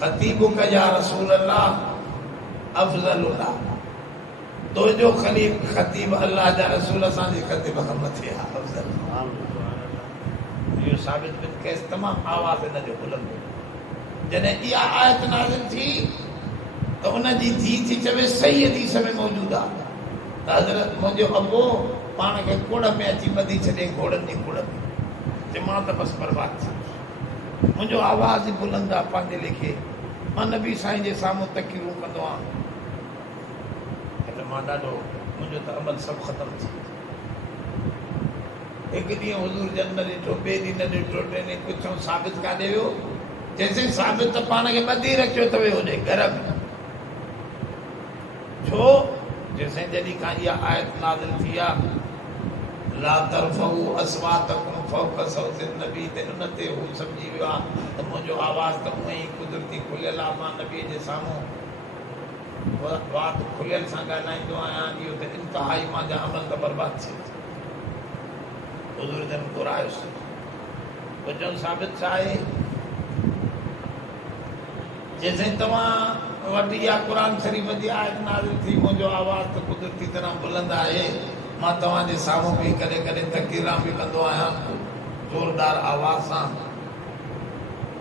ख़तीब या रसूल अल्लाह अफ़ज़लुल्लाह तुंहिंजो ख़तीब अल्लाह जा रसूल असांजे ख़तीब खां मथे आहे अफ़ज़ल इहो साबित बिन कैस तमामु आवाज़ हिन जो बुलंद हो जॾहिं इहा आयत नाज़िल थी त उनजी धीउ थी चवे सही हदीस में मौजूदु आहे त हज़रत मुंहिंजो अबो पाण खे कुड़ में अची ॿधी छॾे घोड़नि जी कुड़ में चए मां त बसि बर्बाद थी मुंहिंजो आवाज़ ई बुलंद आहे पंहिंजे लेखे मां नबी साईं जे साम्हूं तकरीरूं कंदो आहियां मां ॾाढो मुंहिंजो त अमल सभु ख़तमु थी हिकु ॾींहुं हुज़ूर जन न ॾिठो ॿिए ॾींहुं न ॾिठो टे ॾींहुं पुछऊं साबित काॾे वियो जैसे साबित त पाण खे ॿधी रखियो अथव होॾे घर में छो जैसे जॾहिं खां इहा आयत नाज़िल थी आहे ला तरफ़ऊ अस्वातकुम फ़ौक़ सौति नबी ते उन ते हू सम्झी वियो आहे त मुंहिंजो आवाज़ त उअं ई कुदरती खुलियल आहे मां नबीअ जे साम्हूं बात खुलियल सां ॻाल्हाईंदो आहियां इहो त इंतिहाई मुंहिंजा अमल त बर्बाद थी हुज़ूर जन घुरायोसि पुछऊं साबित छा आहे जैसे तव्हां वटि इहा क़ुरान शरीफ़ जी आयत नाज़िल थी मुंहिंजो आवाज़ त कुदरती तरह बुलंद आहे मां तव्हांजे साम्हूं बि कॾहिं कॾहिं तकरीरां बि कंदो आहियां ज़ोरदार आवाज़ सां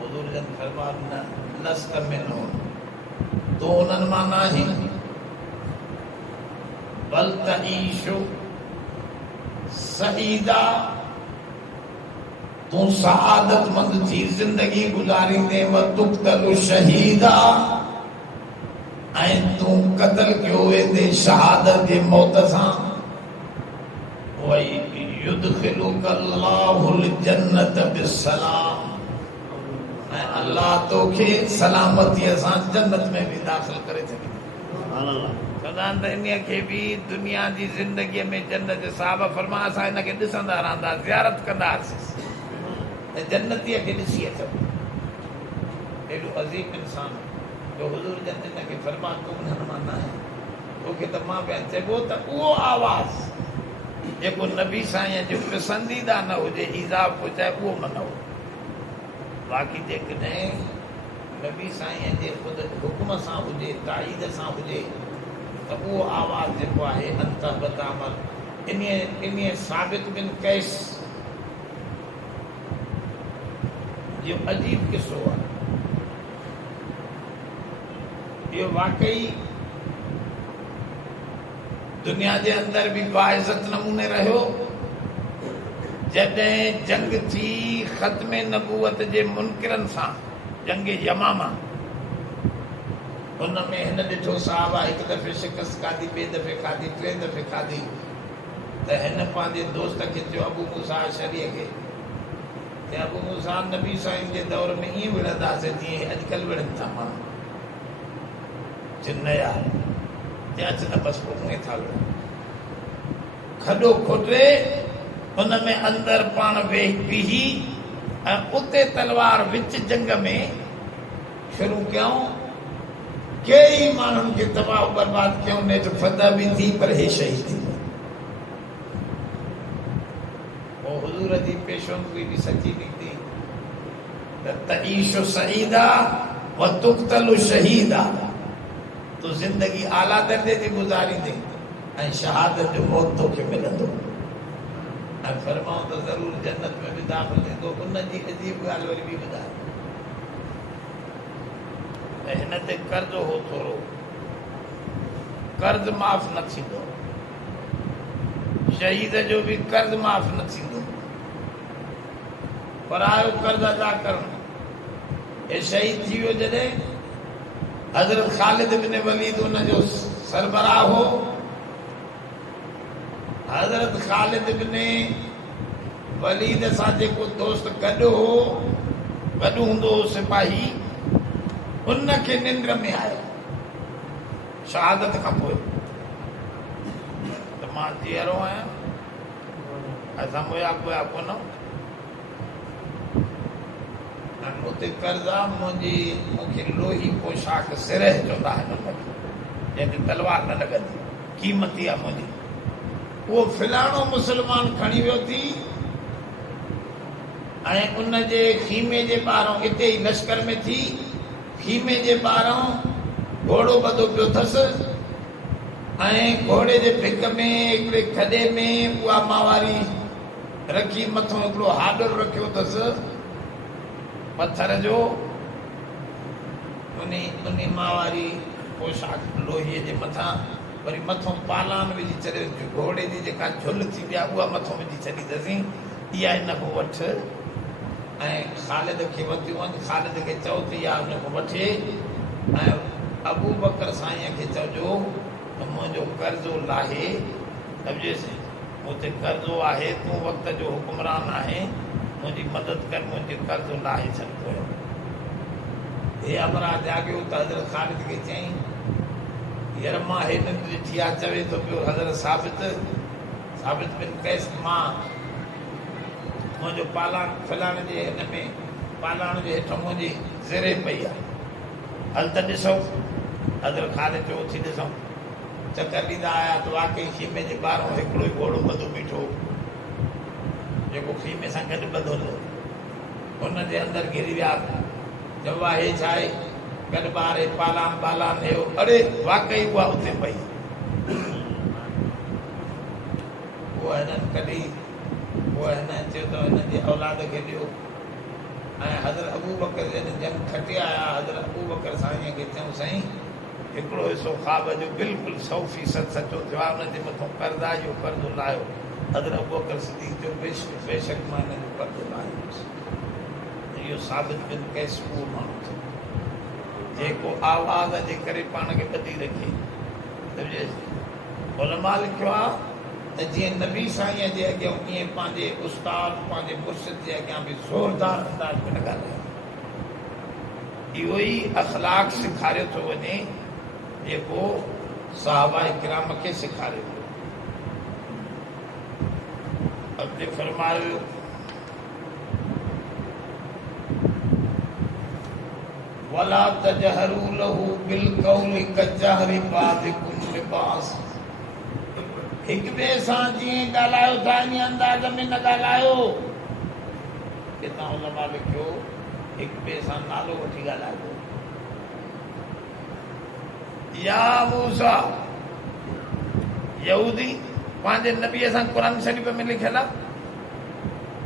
हुज़ूर जन फरमायो न लस्त मिनो तो उन्हनि मां न आहीं बल तईशु सईदा तूं सआदतमंद थी ज़िंदगी गुज़ारींदे वतुक़्तलु शहीदा ऐं तूं क़त्ल कयो वेंदे शहादत जे मौत सां युदखिलुकल्लाहुल जन्नत बिस्सलाम ऐं अल्लाह तोखे सलामतीअ सां जन्नत में बि दाख़िल करे छॾींदो चवंदा त इन खे बि दुनिया जी ज़िंदगीअ में जन्नत साहब फरमा असां हिन खे ॾिसंदा रहंदा ज़ियारत कंदा हुआसीं ऐं जन्नतीअ खे ॾिसी अचूं एॾो अज़ीम इंसान जो हुज़ूर जन हिन खे फरमा तूं उन्हनि मां न आहे तोखे त मां पिया चइबो त उहो आवाज़ जेको नबी साईं जो पसंदीदा न हुजे ईज़ाब पहुचाए उहो मन हो बाक़ी जेकॾहिं नबी साईं जे ख़ुदि हुकुम सां हुजे ताईद सां हुजे त उहो आवाज़ जेको आहे अंत बतामल इन साबित बिन कैस इहो अजीब किस्सो आहे। इहो वाकई दुनिया जे अंदर भी बाइज़त नमूने रहियो। जॾहिं जंग थी ख़त्म नबूवत जे मुनकिरनि सां, जंग यमामा, उन में हिन ॾिठो साहबा हिकु दफ़े शिकस्त खाधी, ॿिए दफ़े खाधी, टे दफ़े खाधी, त हिन पंहिंजे दोस्त खे चयो, अबू मूसा अशरीअ खे, कि अबू मूसा नबी साईं जे दौर में ईअं विढ़ंदासीं जीअं अॼुकल्ह विढ़नि था माण्हू। न यार, अच न बसि पोइ मुंहुं था विढ़नि। खॾो खोटे उन में अंदर पाण वेही बीही ऐं उते तलवार विच जंग में शुरू कयूं। कई माण्हुनि खे तबाह बर्बाद कयूं, नेठि फतह बि थी, पर हे शहीद थी। पोइ हुज़ूर जी पेशोनगी बि सची निकिती त तईशु सईदा व तुक़तलु शहीदा। तो जिंदगी आला दर्जे जी गुज़ारींदे ऐं शहादत जो मौत तोखे मिलंदो ऐं फरमाऊं त ज़रूरु जन्नत में बि दाख़िल थींदो। उन जी अजीब ॻाल्हि वरी बि ॿुधाए त हिन ते कर्ज़ हो थोरो, कर्ज़ माफ़ न थींदो, शहीद जो बि कर्ज़ माफ़ न थींदो, परायो कर्ज़ अदा करणु। हे शहीद थी वियो जॾहिं हज़रत ख़ालिद बिन वलीद उन जो सरबराह हो। हज़रत ख़ालिद बिन वलीद सां जेको दोस्त गॾु हो, गॾु हूंदो हो सिपाही, उन खे निंड में आयो शहादत खां पोइ त मां जीअरो आहियां, असां मोया पोया कोन, उते कर्ज़ आहे मुंहिंजी, मूंखे लोही पोशाक सिरह चवंदा आहिनि जंहिंखे तलवार न लॻंदी, क़ीमती आहे मुंहिंजी। उहो फिलाणो मुस्लमान खणी वियो थी ऐं उन जे खीमे जे ॿाहिरों, हिते ई लश्कर में थी, खीमे जे ॿाहिरों घोड़ो ॿधो पियो अथसि ऐं घोड़े जे भिक में हिकिड़े खॾे में उहा मावारी रखी, मथां हिकिड़ो हाडर रखियो अथसि पत्थर जो। उन मावारी पोशाक लोहीअ जे मथां वरी मथां पालान विझी छॾियो, घोड़े जी जेका झुल थी आहे उहा मथां विझी छॾी अथसीं, इहा हिन खां वठि ऐं ख़ालिद खे वरितियूं वञ। ख़ालिद खे चओ त इहा हुन खां वठे ऐं अबू बकर साईं खे चइजो त मुंहिंजो कर्ज़ो लाहे, सम्झेसि उते कर्ज़ो आहे, तूं वक़्त जो हुकुमरान आहे, मुंहिंजी मदद कर, मुंहिंजे कर्ज़ लाहे छॾ पियो। हे अमरा जाॻियो त हज़रत ख़ालिद खे चयईं, हींअर मां हे निंड ॾिठी आहे, चवे थो पियो हज़रत साबित बिन कैस, मां मुंहिंजो पालान फलाणे जे हिन में पालाण जे हेठां मुंहिंजी ज़िरे पई आहे, हल त ॾिसूं। हज़रत ख़ालिद चयो थी ॾिसूं। चकर ॾींदा आया त वाकई खीमे जे ॿाहिरों हिकिड़ो ई घोड़ो ॿधो बीठो, जेको खीमे सां गॾु ॿधो हो, हुन जे अंदरि घिरी विया। चवा हे छा आहे, गॾु ॿार पालान हे, अड़े वाकई उहा उते पई। उहा हिननि कढी, उहा हिन चयो त हिन जे औलाद खे ॾियो ऐं हज़रत अबू बकर जन जंग खटे आया। हज़रत अबू बकर साईं खे चयूं, साईं हिकिड़ो हिसो ख़्वाब जो बिल्कुलु 100% सचो थियो आहे, हुन जे मथां कर्ज़ आहे, इहो कर्ज़ो लाहियो। हज़रत अबू बकर सिद्दीक़ जो बेशक मां हिन जो कर्ज़ो लाहियोसि। इहो साबित बिन कैस उहो माण्हू थियो जेको आवाज़ जे करे पाण खे ॿधी रखे। उलमा लिखियो आहे त जीअं नबी साईं जे अॻियां ईअं पंहिंजे उस्ताद, पंहिंजे मुर्शिद जे अॻियां बि ज़ोरदार अंदाज़ में न ॻाल्हायो। इहो ई अख़लाक सेखारियो थो वञे जेको साहबा किराम खे सेखारियो। अॻिते फरमायो, वला तजहरू लहू बिलकौल कजहरि बादिकुम लिबास। हिक ॿिए सां जीअं ॻाल्हायो था इन अंदाज़ में न ॻाल्हायो। हितां उलमा लिखियो, हिक ॿिए सां नालो वठी ॻाल्हायो। या मूसा, यहूदी पंहिंजे नबीअ सां क़ुरान शरीफ़ में लिखियल आहे,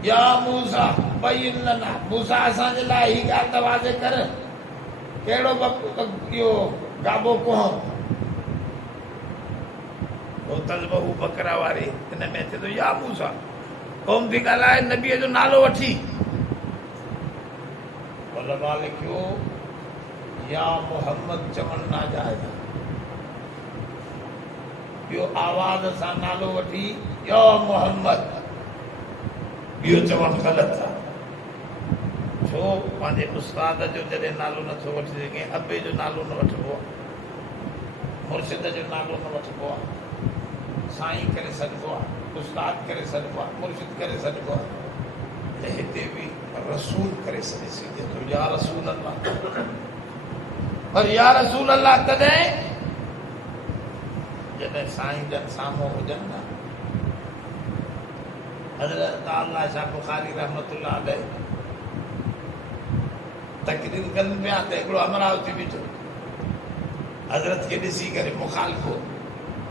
या मूसा बय्यिन लना, मूसा असांजे लाइ ही ॻाल्हि त वाज़े कर, कहिड़ो इहो गाबो कुहं तज़बहू बकरा वारे हिन में अचे थो या मूसा, क़ौम थी ॻाल्हाए नबीअ जो नालो वठी। उलमा लिखियो या मोहम्मद चवण नाजाइज़, ॿियो आवाज़ सां नालो वठी या मोहम्मद, ॿियो चवणु ग़लति आहे। छो पंहिंजे उस्ताद जो जॾहिं नालो नथो वठी सघे, अबे जो नालो न वठिबो आहे, मुर्शिद जो नालो न वठिबो आहे, साईं करे सघिबो आहे, उस्ताद करे सघिबो आहे, मुर्शिद करे सघिबो आहे, त हिते बि रसूल करे सघे सघे थो या रसूल अल्लाह। पर या रसूल अल्लाह तॾहिं जॾहिं साईं जन साम्हूं हुजनि न। हज़रत अल्लाह शाह बुखारी रहमतुल्लाह अलैह तकरीर कनि पिया त हिकिड़ो अमरावती बीठो हज़रत खे ॾिसी करे मुखालिफ़ो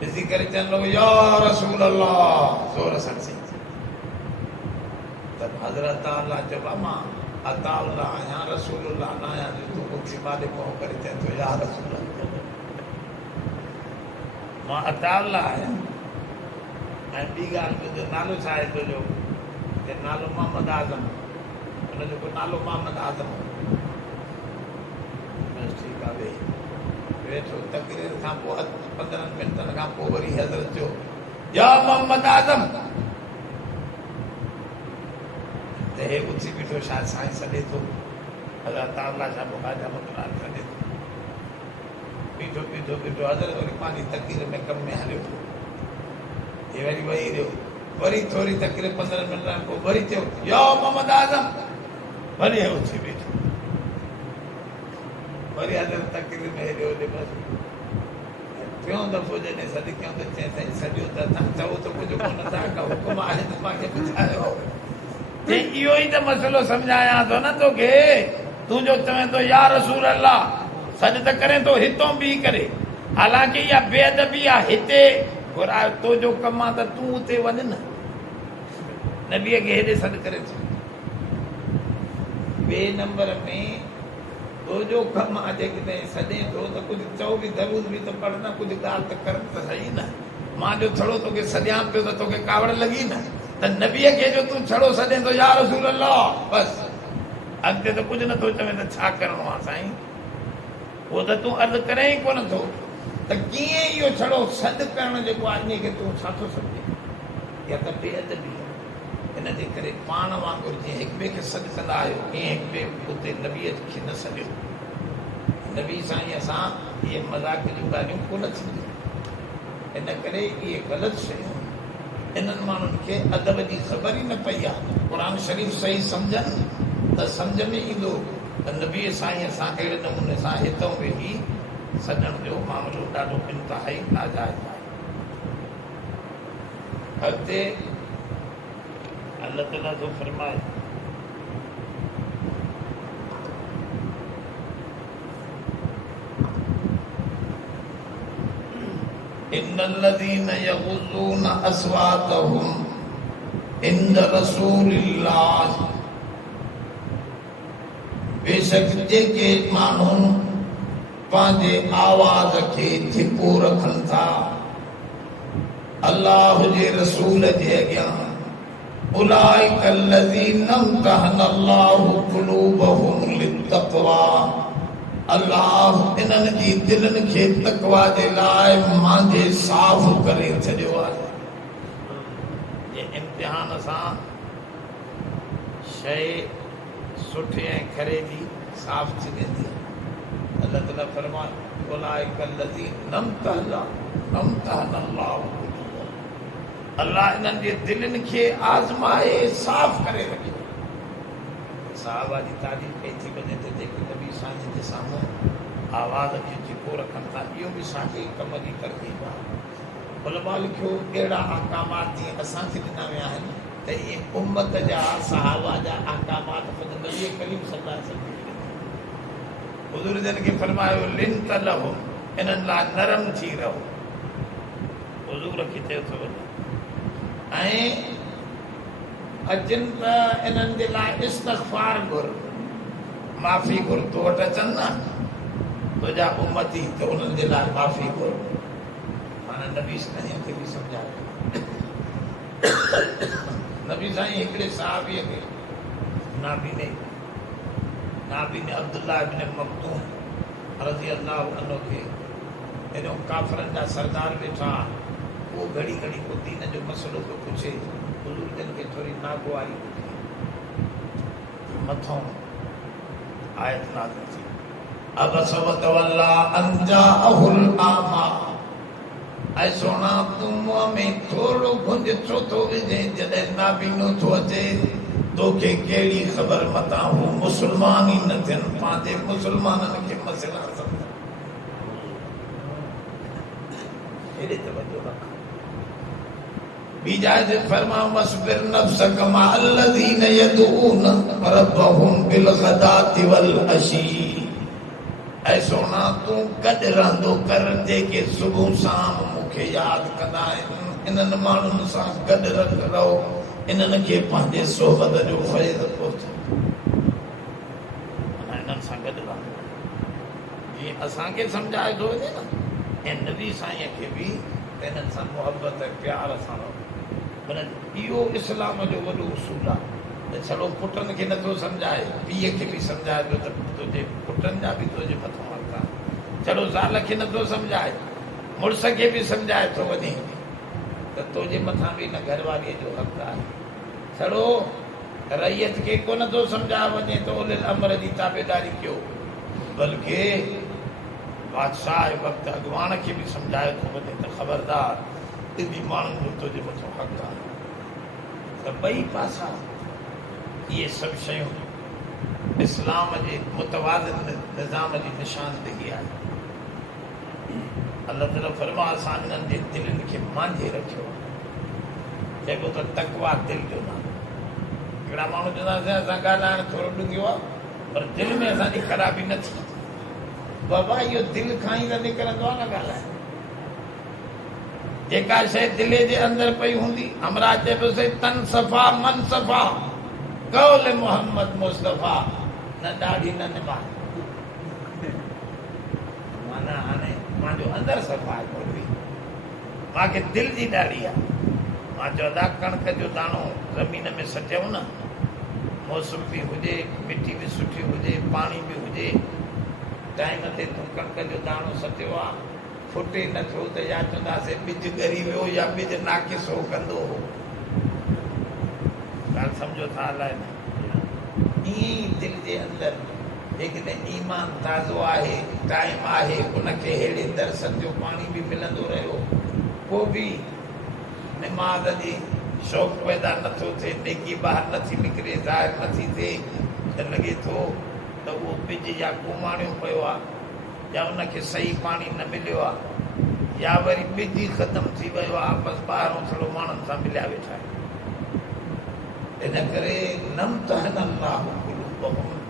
ॾिसी करे चवनि लॻो या रसूल अल्लाह ज़ोर सां चई। त हज़रत अल्लाह चइबो मां अता अल्लाह आहियां रसूल अल्लाह न आहियां, जो तूं मुक्ति मालिक मुंहुं करे चए थो या रसूल अल्लाह, मां अता अल्लाह आहियां। ऐं ॿी ॻाल्हि मुंहिंजो नालो छा आहे तुंहिंजो? कि नालो मोहम्मद आज़म, हुनजो को नालो मोहम्मद आज़म। ठीकु आहे, वेठो तकरीर खां पोइ 15 मिंटनि खां पोइ वरी हज़रत जो या मोहम्मद आज़म, त हे उथी बीठो शायद साईं सॾे थो, हज़रत अल्लाह शाह बुखारी रहमतुल्लाह अलैह सॾे थो, बीठो बीठो बीठो हज़रत वरी पंहिंजी तकरीर में कम में हलियो, हे वरी वेही रहियो, वरी थोरी तकरीर 15 मिंट खां पोइ वरी चयो या मोहम्मद आज़म, वरी हे उथी बीठो, वरी हज़रत तकरीर में हेॾे होॾे बसि। टियों दफ़ो जॾहिं सॾु कयूं त चई साईं सॼो त तव्हां चओ त कुझु कोन था, का हुकुम आहे त मूंखे ॿुधायो। चई इहो ई त मसइलो सम्झायां थो न तोखे, तूं जो चवें थो या रसूल अल्लाह, सॾु त करे थो हितां बीह करे, हालांकि इहा बेअदबी आहे, हिते घुरायो तुंहिंजो कमु आहे त तूं उते वञ न, नबीअ खे हेॾे सॾु करे थो। ॿिए नंबर में तुंहिंजो कमु आहे जेकॾहिं सॾे थो त कुझु चओ बि दरूद बि त पढ़ न, कुझु ॻाल्हि त कर त सही न। मां जो छड़ो तोखे सॾियां पियो त तोखे कावड़ लॻी न, त नबीअ खे जो तूं छड़ो सॾे थो या रसूल अल्लाह बसि, अॻिते त कुझु नथो चवे त छा करिणो आहे साईं, उहो त तूं अर्ज़ु करे ई कोन थो, त कीअं इहो छड़ो सॾु करणु जेको आहे इन खे तूं छा थो सम्झे, या त बेअदबी आहे। इन जे करे पाण वांगुरु जीअं हिक ॿिए खे सॾु कंदा आहियो, ईअं हिक ॿिए उते नबीअ खे न सॾियो। नबी साईं असां इहे मज़ाक जूं ॻाल्हियूं कोन थींदियूं, इन करे इहे ग़लति शयूं इन्हनि माण्हुनि खे अदब जी ख़बर ई न पई आहे। क़ुर शरीफ़ सही सम्झनि त सम्झ में ईंदो त नबी साईं असां अहिड़े नमूने सां हितां वेही सॾण जो मामिलो ॾाढो इंतिहाई नाजाइज़ आहे। अॻिते अल्लाह ताला जो फरमाए इन्नल्लज़ीना यग़ुज़्ज़ूना अस्वातहुम इंद रसूलिल्लाह, बेशक जेके माण्हू पंहिंजे आवाज़ खे धिको रखनि था अल्लाह जे रसूल जे अॻियां, उलाइक अल्लज़ीना इम्तहनल्लाहु क़ुलूबहुम लित्तक़वा, अल्लाह इन्हनि जी दिलनि खे तक़वा जे लाइ मांझे साफ़ करे छॾियो आहे। जे इम्तिहान सां शइ सुठे ऐं खरे जी साफ़ थी वेंदी आहे। अल्लाह ताला फरमाए उलाइक अल्लज़ीना इम्तहनल्लाहु क़ुलूबहुम, अल्लाह इन्हनि जे दिलनि खे आज़माए साफ़ करे रखियो। सहाबा जी तारीफ़ कई थी वञे त जेके नबी साईं जे साम्हूं आवाज़ खे धिको रखनि था, इहो बि असांखे कम जी तरकीब आहे। उलमा लिखियो अहिड़ा अहकामात जीअं असांखे ॾिना विया आहिनि त इहे उम्मत जा सहाबा जा अहकामात ख़ुदि नबी करीम सल्लल्लाहु अलैहि वसल्लम हुज़ूर जन खे फरमायो लिन्त लहुम, इन्हनि लाइ नरम थी रहो, हुज़ूर खे चयो थो वञे। ऐं अचनि त इन्हनि जे लाइ इस्तग़फ़ार घुर, माफ़ी घुर। तो वटि अचनि न तुंहिंजा उम्मती त उन्हनि जे लाइ माफ़ी घुर। माना नबी साईं खे बि सम्झायो। नबी साईं हिकिड़े सहाबीअ खे नाबीने अब्दुल्लाह इब्न मक्तूम रज़ी अल्लाह अन्हु खे एॾो काफ़िरनि जा सरदार वेठा, वो घड़ी घड़ी को दीन जो मसलो पियो पुछे, हुज़ूर जन खे थोरी नागवारी थी, मथों आयत नाज़िल थी, अबस व तवल्ला अन जाअहुल आमा। ऐं सोना तूं मुंहं में थोरो गुंज छो थो विझे जॾहिं नाबीनो थो अचे? तोखे कहिड़ी ख़बर मता हू मुस्लमान ई न थियनि, पंहिंजे मुस्लमाननि खे मसइला सम्झ। हेॾे तवजो रख। ॿी जाइ ते फरमायो वस्बिर नफ्सक मा अल्लज़ीन यदऊन रब्बहुम बिलग़दाति वल अशी। ऐं सोना तूं गॾु रहंदो कर जेके सुबुह शाम मूंखे यादि कंदा आहिनि। इन्हनि माण्हुनि सां गॾु रहो, इन्हनि खे पंहिंजे सोहबत जो फ़ैज़ पहुचे, इन्हनि सां गॾु रहो जीअं असांखे सम्झाए थो वञे न। ऐं नबी साईं खे बि इन्हनि सां मुहबत प्यार सां रहो। माना इहो इस्लाम जो वॾो उसूल आहे। त छड़ो पुटनि खे नथो सम्झाए, पीउ खे बि सम्झाए थो त तुंहिंजे पुटनि जा बि तुंहिंजे मथां हक़ आहे। छड़ो ज़ाल खे नथो सम्झाए, मुड़ुस खे बि सम्झाए थो वञे त तुंहिंजे मथां बि हिन घरवारीअ जो हक़ आहे। छड़ो रैयत खे कोन थो सम्झाए वञे त उलिल अमर जी ताबेदारी कयो, बल्कि बादशाह वक़्तु अॻवान खे बि सम्झाए थो वञे त ख़बरदार इन्ही माण्हुनि जो तुंहिंजे मथां हक़ आहे। त ॿई पासा इहे सभु शयूं इस्लाम जे मुतवाज़िन निज़ाम जी निशानदेही आहे। अल्लाह ताला फरमाए असां इन्हनि जे दिलनि खे मांझे रखियो, चइबो त तक़वा दिलि जो नालो। हिकिड़ा माण्हू चवंदासीं असां ॻाल्हाइण थोरो ॾुंघियो आहे, पर दिलि में असांजी ख़राबी न थी। बाबा इहो दिलि खां ई न निकिरंदो आहे न ॻाल्हाए। जेका शइ दिलि जे अंदरि पई हूंदी, हमरा चइबोसीं तन सफ़ा मन सफ़ा, कौल मोहम्मद मुस्तफ़ा, न ॾाढी न निमाज़। माना हाणे मुंहिंजो अंदरि सफ़ा आहे, कोई मूंखे दिलि जी ॾाढी आहे। मां चवंदा कणिक जो दाणो ज़मीन में सटियऊं न, मौसम बि हुजे, मिटी बि सुठी हुजे, पाणी बि हुजे, टाइम ते तूं कणिक जो दाणो सटियो आहे, फुटे नथो त या चवंदासीं ॿिज ॻरी वियो या ॿिज नाकिसो कंदो हो। ॻाल्हि सम्झो था अलाए न। ईअं ई दिलि जे अंदरि जेकॾहिं ईमान ताज़ो आहे, टाइम आहे, उनखे अहिड़े दरसनि जो पाणी बि मिलंदो रहियो, को बि निमाज़ जी शौक़ु पैदा नथो थिए, नेकी ॿाहिरि नथी निकिरे, ज़ाहिर नथी थिए, त लॻे थो त उहो ॿिज या कुमाणियो पियो आहे, या उनखे सही पाणी न मिलियो आहे, या वरी ॿिज ई ख़तमु थी वियो आहे, बसि ॿाहिरों थोरो माण्हुनि सां मिलिया वेठा आहिनि। इन करे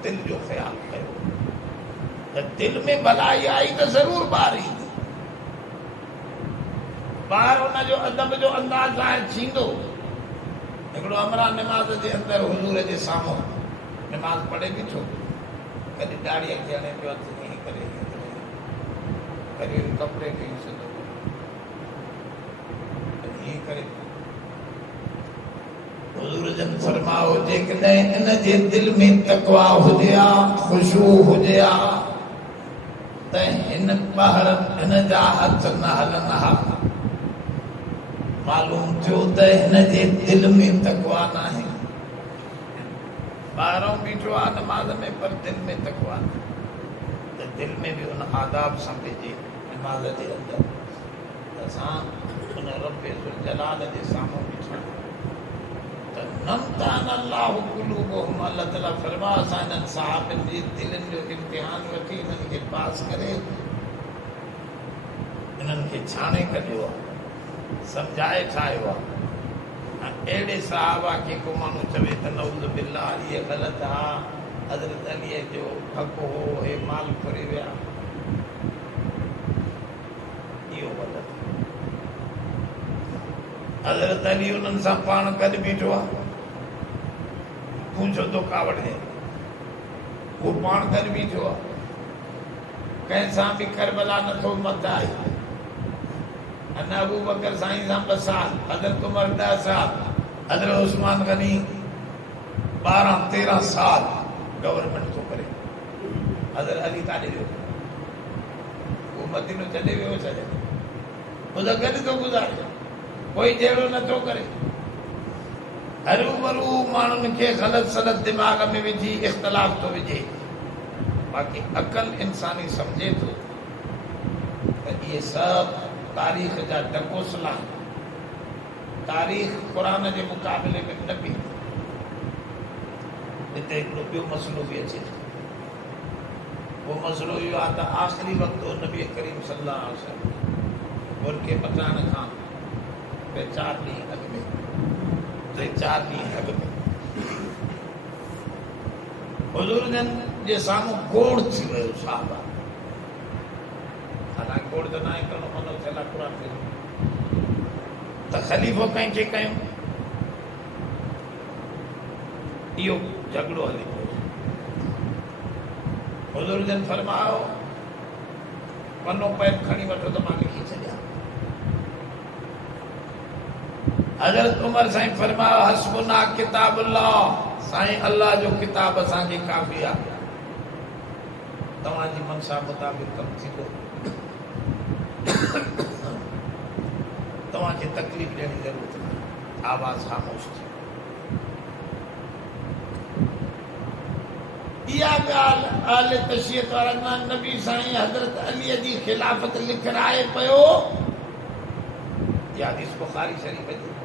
दिलि जो ख़्यालु कयो त दिलि में भलाई आई त ज़रूरु ॿार ईंदो, ॿार हुनजो अदब जो अंदाज़ ज़ाहिर थींदो। हिकिड़ो अमरा निमाज़ जे अंदरि हुज़ूर जे साम्हूं निमाज़ पढ़े बीठो, कॾहिं ॾाड़ीअ खे हणे पियो हथु ईअं करे, कॾहिं कपिड़े खे सिधो ईअं करे। हुज़ूर जन फरमायो जेकॾहिं इन जे दिलि में तक़वा हुजे हा, ख़ुशू हुजे हा, त हिन ॿाहिरि हिन जा हथ न हलनि हा। मालूम थियो त हिन जे दिलि में तक़वा न आहे। ॿाहिरों बीठो आहे नमाज़ में, पर दिलि में तक़वा न। त दिलि में बि उन आदाब सां वेझे नमाज़ जे अंदरि असां उन रब जलाल जे साम्हूं बीठा अल्लाह ताला फरमाए असां इन्हनि साहिबनि जे दिलनि जो इम्तिहान वठी इन्हनि खे पास करे इन्हनि खे छाणे कढियो आहे, सम्झाए ठाहियो आहे। अहिड़े साहिबा खे को माण्हू चवे त नऊज़ बिल्लाह इहे ग़लति आहे, हज़रत अलीअ जो हक़ हो, हे माल फुरे विया, इहो ग़लति। हज़रत अली उन्हनि सां पाण गॾु बीठो आहे, तूं छो तो कावड़ है वो पाण कर भी थियो कंहिं सां बि करबला नथो मटाए अना अबू बकर साईं सां 2 साल हज़रत उमर 10 साल हज़रत उस्मान गनी 12-13 साल गवर्नमेंट थो करे हज़रत अली काॾे वियो वो मदीनो छॾे वियो छॾे ख़ुदा गॾु थो गुज़ारे कोई जहिड़ो नथो करे हरू भरू माण्हुनि खे ग़लति सलत दिमाग़ में विझी इख़्तिलाफ़ थो विझे बाक़ी अकल इंसानी सम्झे थो त इहे सभु तारीख़ जा ढकोसला तारीख़ क़ुरान जे मुक़ाबले में न बि हिते हिकिड़ो ॿियो मसइलो बि अचे थो वो मसइलो इहो आहे त आख़िरी वक़्तु नबी करीम सल्लल्लाहु अलैहि वसल्लम मुल्क मटाइण खां 4 ॾींहं अॻु में 3-4 ॾींहं अॻु में हुज़ूर जन जे साम्हूं गोड़ थी वियो साहबा हालांकि गोड़ त न आहे करिणो मनो थियल आहे क़ुर ते त ख़लीफ़ो कंहिंखे कयूं इहो झगड़ो हले पियो हुज़ूर जन फरमायो पनो पैन खणी वठो त मां लिखी छॾियां हज़रत उमर साईं फरमायो हस्बुना किताबुल्लाह साईं अल्लाह जो किताब असांखे काफ़ी आहे तव्हांजी मनसा मुताबिक़ कमु थींदो तव्हांखे तकलीफ़ ॾियण जी ज़रूरत न आवाज़ ख़ामोश थी इहा ॻाल्हि आले तशरीअत वारनि नबी साईं हज़रत अलीअ जी ख़िलाफ़त लिखाए पियो इहा हदीस बुख़ारी शरीफ़ जी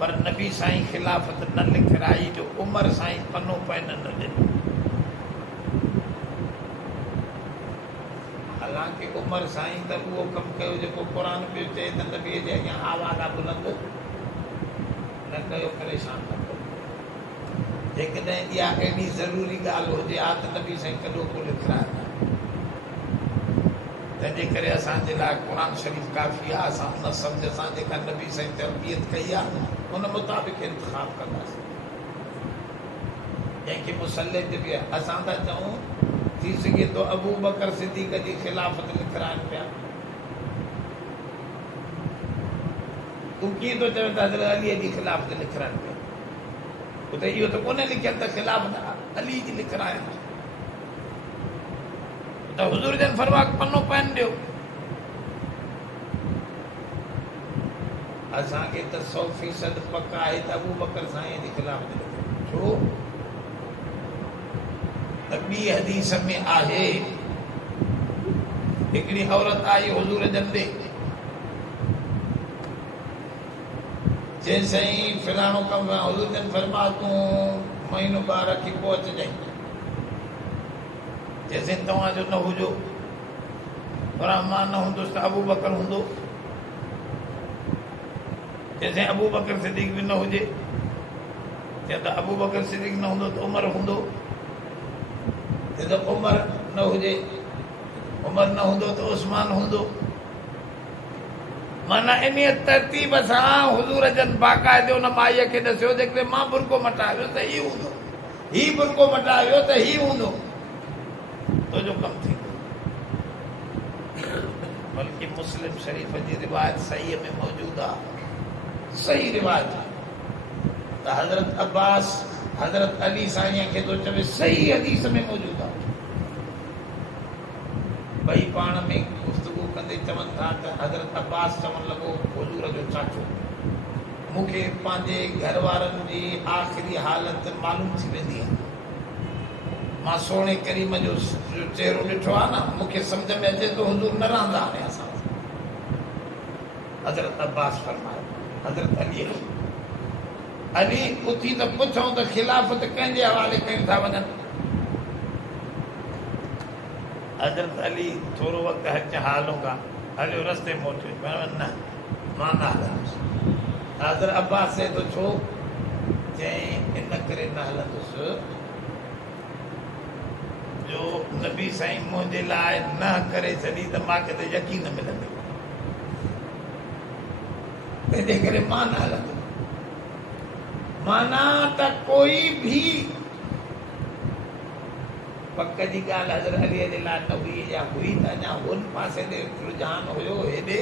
पर नबी साईं ख़िलाफ़त न लिखाई जो उमर साईं पनो पैन न ॾिनो हालांकि उमर साईं त उहो कमु कयो जेको क़ुरान पियो चए त नबीअ जे अॻियां आवाज़ आहे बुलंद न कयो परेशान न कयो जेकॾहिं इहा एॾी ज़रूरी ॻाल्हि हुजे हा त नबी साईं कॾो को लिखाए न तंहिंजे करे असांजे लाइ क़ुरान शरीफ़ काफ़ी आहे असां उन सम्झ सां जेका नबी साईं तरबियत कई आहे उन मुताबिक़ इंतिख़ाब कंदासीं जंहिंखे मुसले ते बि असां था चऊं थी सघे थो अबू बकर सिद्दीक़ जी ख़िलाफ़त लिखाइनि पिया तूं कीअं थो चवे त हज़रत अलीअ जी ख़िलाफ़त लिखाइनि पिया उते इहो त कोन्हे लिखियलु त ख़िलाफ़त अली जी लिखाइनि त हुज़ूर जन फरमायो पनो पैन ॾियो असांखे त 100% पक आहे त अबू बकर साईं जे ख़िलाफ़त लिखियो छो त ॿी हदीस में आहे हिकिड़ी औरत आई हुज़ूर जन ॾे चई साईं फलाणो कमु आहे हुज़ूर जन फरमायो तूं महीनो ॿार रखी पोइ अचिजांइ जैसे तव्हांजो न हुजो पर मां न हूंदुसि त अबू बकर हूंदो जैसे अबू बकर सिद्दीक़ बि न हुजे या त अबू बकर सिद्दीक़ न हूंदो त उमर हूंदो या त उमर न हुजे उमर न हूंदो त उस्मान हूंदो माना इन तरतीब सां हुज़ूर जन बाक़ाइदे उन माईअ खे ॾसियो जेकॾहिं मां बुरको मटायो त हीउ हूंदो हीउ बुरको मटायो त हीउ हूंदो तुंहिंजो कमु थींदो बल्कि मुस्लिम शरीफ़ जी रिवायत सही में मौजूदु आहे सही रिवायत त हज़रत अब्बास हज़रत अली साईं खे थो चवे सही हदीस में मौजूदु आहे ॿई पाण में गुफ़्तगू कंदे चवनि था त हज़रत अब्बास चवणु लॻो हुज़ूर जो चाचो मूंखे पंहिंजे घर वारनि जी आख़िरी हालत मालूम थी वेंदी आहे मां सोणे करीम जो चेहरो ॾिठो आहे न मूंखे सम्झ में अचे थो हुज़ूर न रहंदा हाणे असां हज़रत अब्बास फरमायो हज़रत अली उथी त पुछूं त ख़िलाफ़त कंहिंजे हवाले कयूं था वञनि हज़रत अली थोरो वक़्तु हच हालूंगा हलियो रस्ते मोटियो न मां न हलंदुसि हज़रत अब्बास चए थो छो चई इन करे न हलंदुसि जो नबी साईं मुंहिंजे लाइ न करे छॾी त मूंखे त यकीन मिलंदो तंहिंजे करे मां न हलंदुमि माना त कोई भी पक जी ॻाल्हि हज़रत अलीअ जे लाइ न हुई या हुई त अञा हुन पासे ॾे रुझान हुयो, हेॾे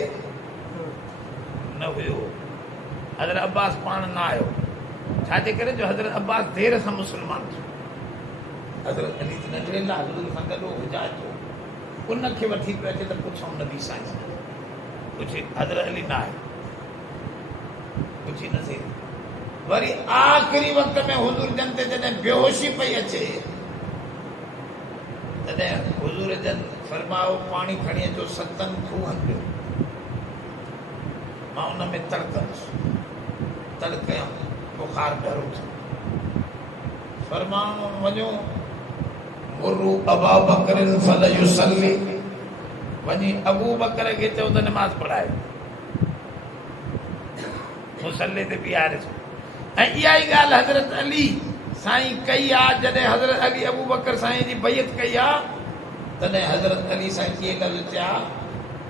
न हुयो। हज़रत अब्बास पाण न आयो, छाजे करे जो हज़रत अब्बास देर सां मुस्लमान थियो। हज़रत अली त नंढड़े लाइ हज़ूर सां गॾु हुजाए थो, उनखे वठी पियो अचे त पुछूं नबी साईं, पुछे हज़रत अली न आयो, पुछी न सही। वरी आख़िरी वक़्त में हुजूर जन ते जॾहिं बेहोशी पई अचे, तॾहिं हुजूर जन फरमायो पाणी खणी अचो 7 खूहनि जो, मां उन में तड़ कयमि, बुखार ॾरो थियो। फरमायो वञो मुर्रू अबा बकर फलयुसल्ली, वञी अबू बकर खे चओ त नमाज़ पढ़ाए, मुसल्ले ते बीहारे। ऐं इहा ई ॻाल्हि हज़रत अली साईं कई आहे। जॾहिं हज़रत अली अबू बकर साईं जी बैयत कई आहे, तॾहिं हज़रत अली साईं इहे लफ़्ज़ चया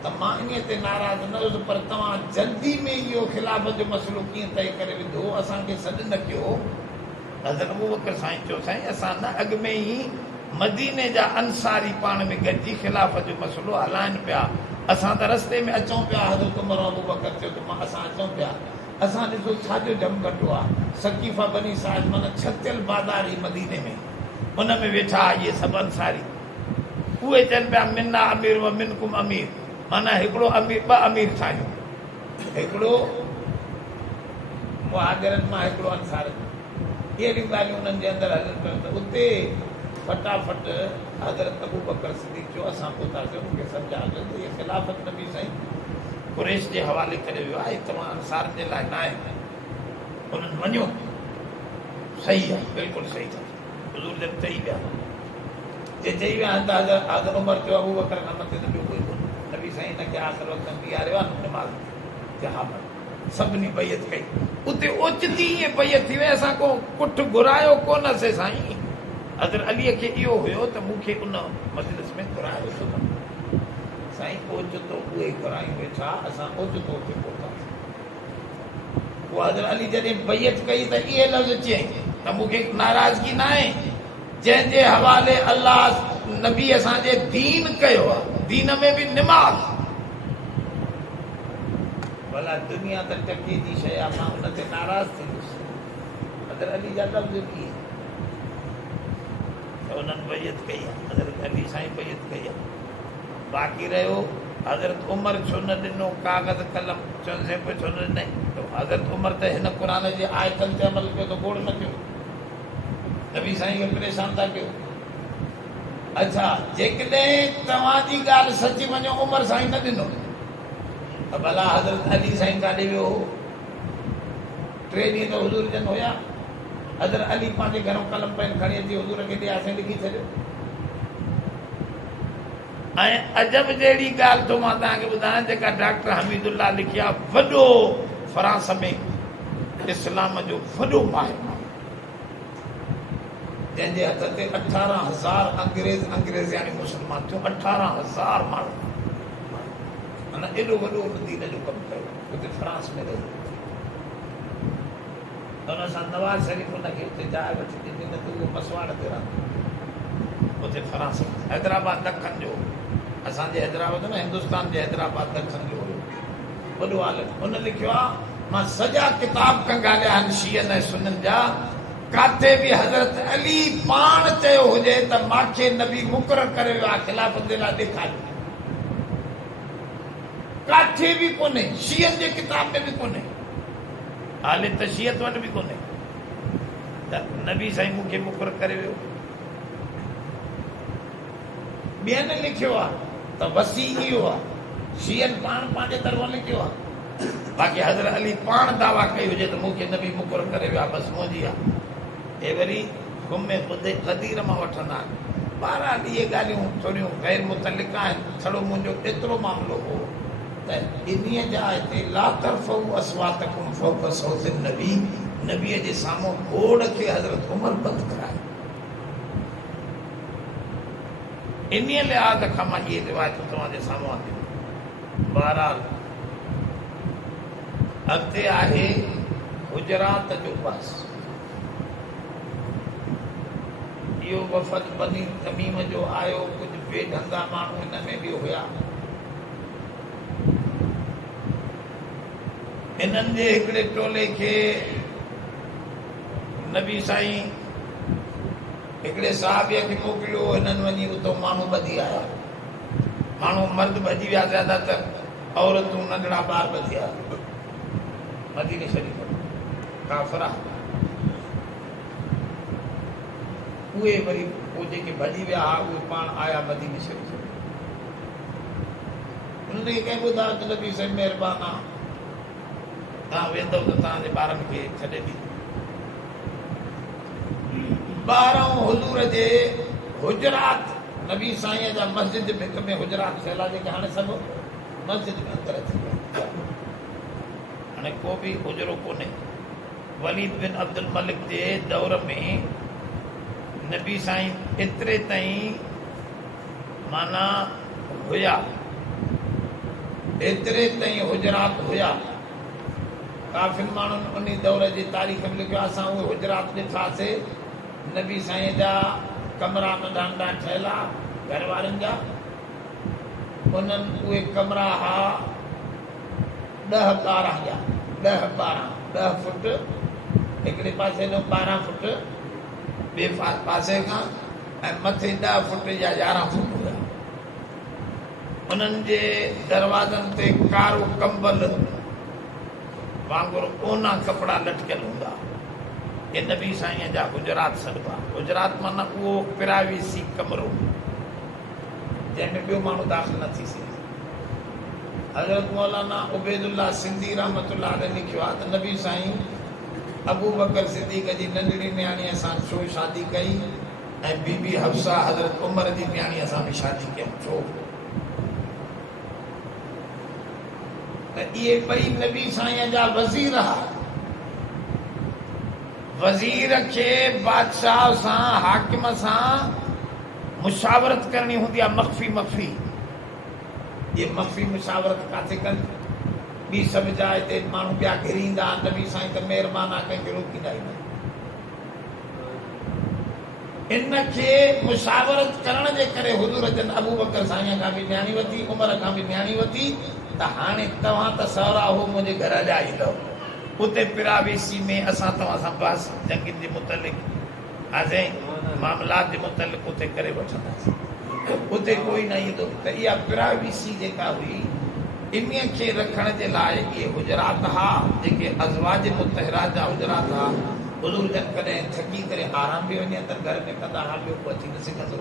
त मां इन ते नाराज़ न हुयुसि, पर तव्हां जल्दी में इहो ख़िलाफ़त जो मसइलो कीअं तइ करे विधो, असांखे सॾु न कयो। हज़रत अबू बकर साईं चयो साईं असां न अॻु में ई मदीने जा अंसारी पाण में गॾिजी ख़िलाफ़त जो मसइलो हलाइनि पिया, असां त रस्ते में अचूं पिया। हज़रत उमर अबू बकर चयो त मां असां अचूं पिया, असां ॾिसो छाजो जम कटो आहे, सकीफ़ा बनी साहिब माना छतियल बाज़ार ई मदीने में, उन में वेठा इहे सभु अंसारी। उहे चवनि पिया मिन्ना अमीर व मिनकुम अमीर, माना हिकिड़ो अमीर, 2 अमीर ठाहियूं, हिकिड़ो मुहाजिरनि मां हिकिड़ो अंसार। अहिड़ियूं ॻाल्हियूं उन्हनि जे अंदरि हलनि पियूं त उते फटाफट हज़रत अबू बकर सिद्दीक़ जो असां पहुतासीं, मूंखे सम्झा त इहे ख़िलाफ़त नबी साईं कुरैश जे हवाले करे वियो आहे, तव्हां अंसारनि जे लाइ न आहे, उन्हनि वञो। सही आहे, बिल्कुलु सही आहे, हुज़ूर जन चई विया। जे चई विया त हज़रत उमर चयो अबू बकर खां मथे त ॿियो कोई कोन्हे, नबी साईं हिनखे आख़िर वक़्त में बीहारियो आहे, नमाज़ ते हा सभिनी बैयत कई। उते ओचिती ईअं बैयत थी वई, असां को कुठ घुरायो कोन्हसीं साईं। हज़रत अलीअ खे इहो हुयो त मूंखे उन मजलिस में घुरायो साईं, ओचितो उहे घुरायूं वेठा, असां ओचितो ते पहुतासीं। पोइ हज़रत अली जॾहिं बैयत कई त इहे लफ़्ज़ चयईं त मूंखे नाराज़गी न आहे, जंहिंजे हवाले अल्लाह नबी असांजे दीन कयो आहे, दीन में बि निमाज़। भला दुनिया त टके जी शइ आहे, मां उन ते नाराज़ थींदुसि। हज़रत अली जा लफ़्ज़ बि त उन्हनि बैयत कई आहे, हज़रत अली साईं बैयत कई आहे। बाक़ी रहियो हज़रत उमर छो न ॾिनो काग़ज़ कलम, चवंदे पियो छो न ॾिनई, हज़रत उमर त हिन क़ुर जे आयतनि ते अमल कयो त गोड़ न कयो, नबी साईं खे परेशान था कयो। अच्छा, जेकॾहिं तव्हांजी ॻाल्हि सची वञो उमर साईं न ॾिनो त भला हज़रत अली साईं काॾे वियो? 3 ॾींहं त हुज़ूर जन हुया। हज़रत अली पंहिंजे घरों कलम पेन खणी अची हुज़ूर खे ॾियासीं, लिखी छॾियो। ऐं अजब जहिड़ी ॻाल्हि थो मां तव्हांखे ॿुधायां, जेका डॉक्टर हमीदुल्ला लिखी आहे, वॾो फ्रांस में इस्लाम जो वॾो माहिर, जंहिंजे हथ ते 18,000 अंग्रेज़ यानी मुस्लमान थियो, 18,000 माण्हू, माना एॾो वॾो दीन जो कमु कयो, उते फ्रांस में रहियो। हुन सां नवाज़ शरीफ़ हुनखे उते जाइ वठी ॾिनी, न त उहो मसवाड़ ते रहंदो उते फ्रांस में। हैदराबाद ॾखण जो, असांजे हैदराबाद न, हिंदुस्तान जे हैदराबाद ॾखण जो हुयो, वॾो आलिम। हुन लिखियो आहे, मां सॼा किताब खां ॻाल्हाया आहिनि शियनि ऐं सुन्ननि जा, काथे बि हज़रत अली पाण चयो हुजे त मूंखे नबी मुक़ररु करे वियो आहे ख़िलाफ़त जे लाइ, ॾेखारियो, काथे बि कोन्हे, शियनि जे किताब में बि कोन्हे, हाले त शियत वटि बि कोन्हे त नबी साईं मूंखे मुक़ररु करे वियो। ॿियनि लिखियो आहे त वसी इहो आहे, शियनि पाण पंहिंजे तरफ़ां लिखियो आहे, बाक़ी हज़रत अली पाण दावा कई हुजे त मूंखे नबी मुक़ररु करे वियो आहे, बसि मुंहिंजी आहे। हे वरी घुमे ॿुधे क़दीर मां वठंदा आहिनि। बहरहाल इहे ॻाल्हियूं थोरियूं गैर मुतलिक़ आहिनि। छड़ो मुंहिंजो एतिरो मामिलो हो त इन्हीअ जाइ ते ला तरफ़ऊ अस्वातकुम फ़ौक़ सौति नबी, नबीअ जे साम्हूं घोड़ खे हज़रत उमर बंदि करायो। इन्हीअ लिहाज़ खां मां इहे रिवायतूं तव्हांजे साम्हूं आंदियूं। बहरहाल अॻिते आहे हुजरात जो बस। इहो वफ़द बनी तमीम जो आयो, कुझु बेढंगा माण्हू हिन में बि हुया। इन्हनि जे हिकिड़े टोले खे नबी साईं हिकिड़े साहबीअ खे मोकिलियो, हिननि वञी उतो माण्हू ॿधी आया। माण्हू मर्द भॼी विया, ज़्यादातर औरतूं नंढड़ा ॿार ॿधी आया। मदीने शरीफ़ काफ़िरा उहे वरी पोइ जेके भॼी विया हुआ उहे पाण आया मदीने शरीफ़। उन्हनि खे कंहिं ॿुधायो त नबी साईं महिरबानी आहे, तव्हां वेंदव त तव्हांजे ॿारनि खे छॾे ॾींदो। ॿारहं हुज़ूर जे हुजरात, नबी साईं जा मस्जिद हिक में हुजरात थियल आहे, जेके हाणे सभु मस्जिद में अंदरि अची विया। हाणे को बि हुजरो कोन्हे। वलीद बिन अब्दुल मलिक जे दौर में नबी साईं एतिरे ताईं माना हुया, एतिरे ताईं हुजरात हुया। काफ़िर माण्हुनि उन दौर जी तारीख़ में लिखियो, असां उहे हुजरात ॾिठासीं। नबी साईं जा कमरा नंढा नंढा ठहियल आहे घर वारनि जा। उन्हनि उहे कमरा हा 10-12 जा, 10 फुट हिकिड़े पासे जो, 12 फुट ॿिए पासे खां, ऐं मथे 10 फुट या 11 फुट हुया। उन्हनि जे दरवाज़नि ते कारो कंबल वांगुरु ओना कपिड़ा लटकियल हूंदा। ये नबी साईं जा हुजरात सॾिबा। हुजरात माना उहो पिरावीसी कमरो जंहिंमें ॿियो माण्हू दाख़िल न थी सघे। हज़रत मौलाना उबैदुल्लाह सिंधी रहमतुल्लाह अलैह लिखियो आहे त नबी साईं अबू बकर सिद्दीक़ जी नंढड़ी न्याणीअ सां छो शादी कई, ऐं बीबी हफ्सा हज़रत उमर जी न्याणीअ सां बि शादी कयूं। छो त इहे ॿई नबी साईं जा वज़ीर हुआ। वज़ीर खे बादशाह सां, हाकिम सां मुशावरत करणी हूंदी आहे, मख़फ़ी। ये मख़फ़ी मुशावरत काथे कनि? ॿी सभु जाइ ते माण्हू ॿिया घिरींदा, नबी साईं त महिरबानी आहे, कंहिंखे रोकींदा ई न। इनखे मुशावरत करण जे करे हुज़ूर जन अबू बकर साईं खां बि न्याणी वरिती, उमर खां बि न्याणी वरिती। त हाणे तव्हां त सहुरा हो, मुंहिंजे घर जा ईंदव। उते पिरावेसी में असां तव्हां सां बहस जंगियुनि जे मुतलिक़, हाज़े मामलात जे मुतलिक़ उते करे वठंदासीं। उते कोई न ईंदो। त इहा पिरावेसी जेका हुई, इन खे रखण जे लाइ इहे हुजरात हा, जेके अज़वाज मुतहरात जा हुजरात हा। हुज़ूर जन कॾहिं थकी करे आराम बि वञे अंदरि घर में कंदा हा, ॿियो को अची न सघंदो।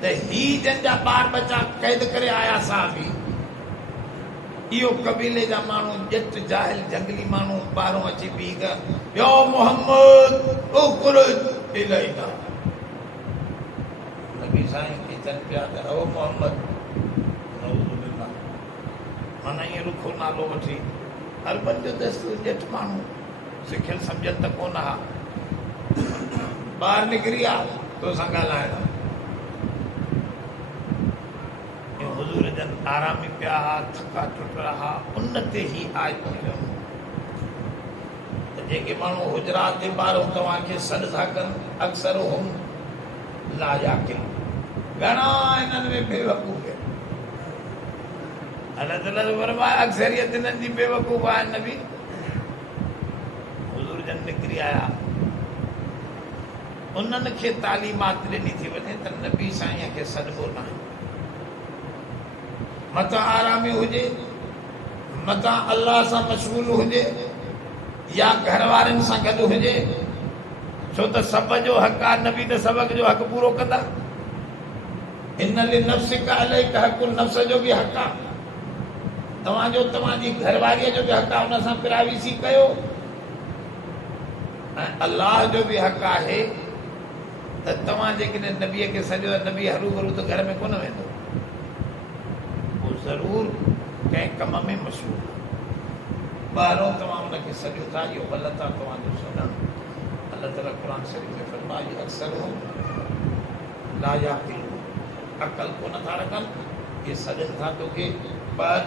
त ही जन जा ॿार बच्चा क़ैद करे आया साहबी, इहो कबीले जा माण्हू, ॼट जाहिल जंगली माण्हू ॿाहिरों अची बीह गया, या मोहम्मद उखरुज इलैना। नबी साईं खे चन पिया त ओ मोहम्मद, माना ईअं रुखो नालो वठी अरबनि जो दस्तूर, ॼट माण्हू सिखियल सम्झनि त कोन हा। ॿाहिरि निकिरी आ तोसां ॻाल्हाइण। हुज़ूर जन आराम में पिया हा, थका टुट रहा। उन ते ही आयतूं हुयूं त जेके माण्हू हुजरात जे ॿाहिरों तव्हांखे सॾु था कनि, अक्सर हुम ला याकिल, घणा हिननि में बेवकूफ़ आहिनि। अलाह ताला फरमाए अक्सरियत हिननि जी बेवकूफ़ आहे। नबी हुज़ूर जन निकिरी आया, उन्हनि खे तालीमात ॾिनी थी वञे त नबी साईं खे सॾिबो न आहे। मथां आरामी हुजे, मथां अल्लाह सां मशगूल हुजे, या घर वारनि सां गॾु हुजे। छो त सभ जो हक़ आहे, नबी त सभ जो हक़ पूरो कंदा। इन लिल नफ्सिका अलैका हक़ुन, नफ्स जो बि हक़ आहे, तव्हांजो, तव्हांजी घरवारीअ जो बि हक़ आहे, हुन सां पिरावीसी कयो। ऐं अल्लाह जो बि हक़ आहे त तव्हां जेकॾहिं नबीअ खे सॼो, नबी हरू भरू त घर में कोन वेंदो, उहो ज़रूर कंहिं कम में मशहूरु। ॿाहिरों तव्हां हुनखे सॼो था, इहो ग़लति आहे तव्हांजो सॾणु। अलाह ताला क़ुर शरीफ़ में फरमायो अक्सर ला याक़िलून, अक़ल को नथा रखनि, इहे सॾनि था तोखे। पर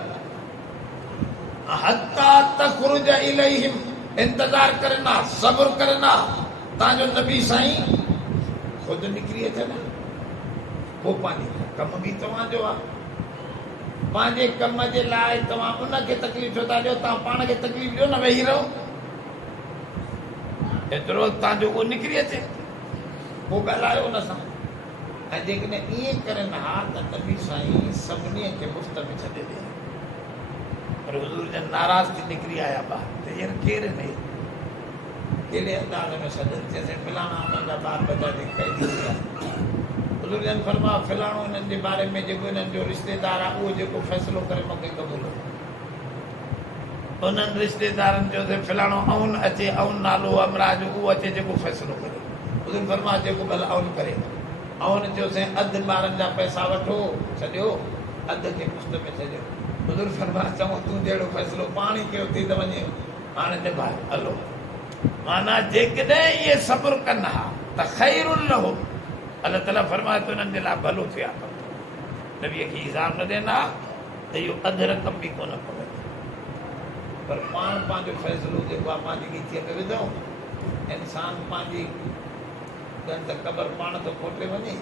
हत्ता तख़रुज इलैहिम, इंतज़ार करना, सब्र करना, तव्हांजो नबी साईं ख़ुदि निकिरी अचे न, पोइ पंहिंजी कम बि तव्हांजो आहे। पंहिंजे कम जे लाइ तव्हां उनखे तकलीफ़ छो था ॾियो? तव्हां पाण खे तकलीफ़ ॾियो न, वेही रहो एतिरो तव्हांजो उहो निकिरी अचे, पोइ ॻाल्हायो हुन सां। ऐं जेकॾहिं ईअं करनि हा त नबी साईं सभिनी खे मुफ़्त में छॾे ॾे। पर हुज़ूर जन नाराज़ थी निकिरी आया ॿार, त हींअर केरु न कहिड़े अंदाज़ में सॾनि चइसि फलाणा हुननि जा ॿार बचा जे कैदी थिया। हुज़ूर जन फरमायो फलाणो हिननि जे बारे में जेको हिननि जो रिश्तेदार आहे उहो जेको फ़ैसिलो करे मूंखे क़बूल। उन्हनि रिश्तेदारनि चयोसीं फलाणो अउन अचे, अउन नालो अमराज उहो अचे जेको फ़ैसिलो करे। हुज़ूर फरमायो जेको भला अउन करे। अउन चयोसीं अधु ॿारनि जा पैसा वठो छॾियो, अधु खे मुफ़्त में छॾियो। हुज़ूर फरमायो चङो तूं जहिड़ो फ़ैसिलो पाण ई कयो थी त वञे हाणे निभाए हलो। माना जेकॾहिं इहे सब्र कनि हा त ख़ैरुन लहुम, अलाह ताला फरमाए थो उन्हनि जे लाइ भलो थिया। नबीअ खे हिसाब न ॾियनि हा त इहो अधु रक़म बि कोन पवे। पर पाण पंहिंजो फ़ैसिलो जेको आहे पंहिंजी नीतीअ में विधो, इंसान पंहिंजी त क़बर पाण थो खोटे वञे।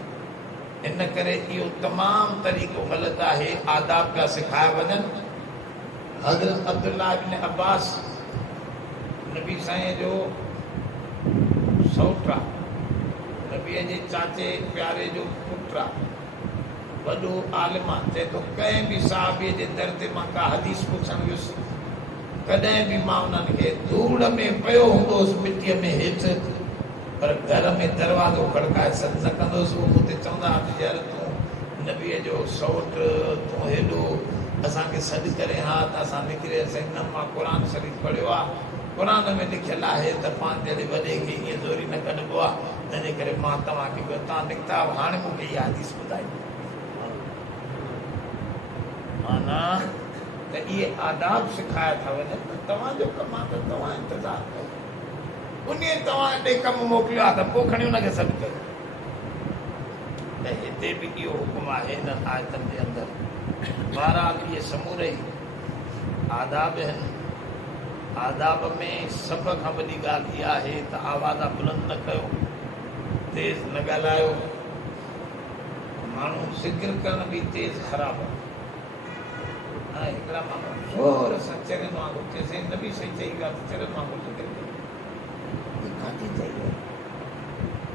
इन करे इहो तमामु तरीक़ो ग़लति आहे। आदाब पिया सेखारिया वञनि। हज़रत अब्दुल्ला इब्न अब्बास नबी साईं जो सौट आहे, नबीअ जे चाचे प्यारे जो पुटु आहे, वॾो आलिम आहे। चए थो कंहिं बि साहबीअ जे दर ते मां का हदीस पुछणु वियुसि, कॾहिं बि मां उन्हनि खे धूड़ में पियो हूंदोसि मिटीअ में हेठि, पर घर में दरवाज़ो खड़काए सॾु न कंदुसि। उहो मूंखे चवंदा हुआ यार तूं नबीअ जो सौट, तूं हेॾो असांखे सॾु करे हा त असां निकिरियासीं। न मां क़ुर शरीफ़ पढ़ियो आहे, क़ुर में लिखियलु आहे त पाण जहिड़े वॾे खे ईअं ज़ोरी न कढिबो आहे। तंहिंजे करे मां तव्हांखे तव्हां निकिता हाणे मूंखे इहा हदीस ॿुधाई। माना त इहे आदाब सिखाया था वञनि। तव्हांजो कमु आहे त तव्हां इंतज़ारु कयो, उन तव्हां हिते कमु मोकिलियो आहे त पोइ खणी हुनखे सॾु कयो। त हिते बि इहो हुकुम आहे हिननि आयतनि जे अंदरि। बहरहाल इहे समूरे आदाब आहिनि। आदाब में सभ खां वॾी ॻाल्हि इहा आहे त आवाज़ बुलंद न कयो, तेज़ न ॻाल्हायो। माण्हू ज़िक्र करण बि तेज़ ख़राबु आहे। ऐं हिकिड़ा माण्हू ज़ोर सां चरनि वांगुरु चइसि नबी सही चई वियो आहे त चरनि वांगुरु ज़िक्र कयो। काथे चई वियो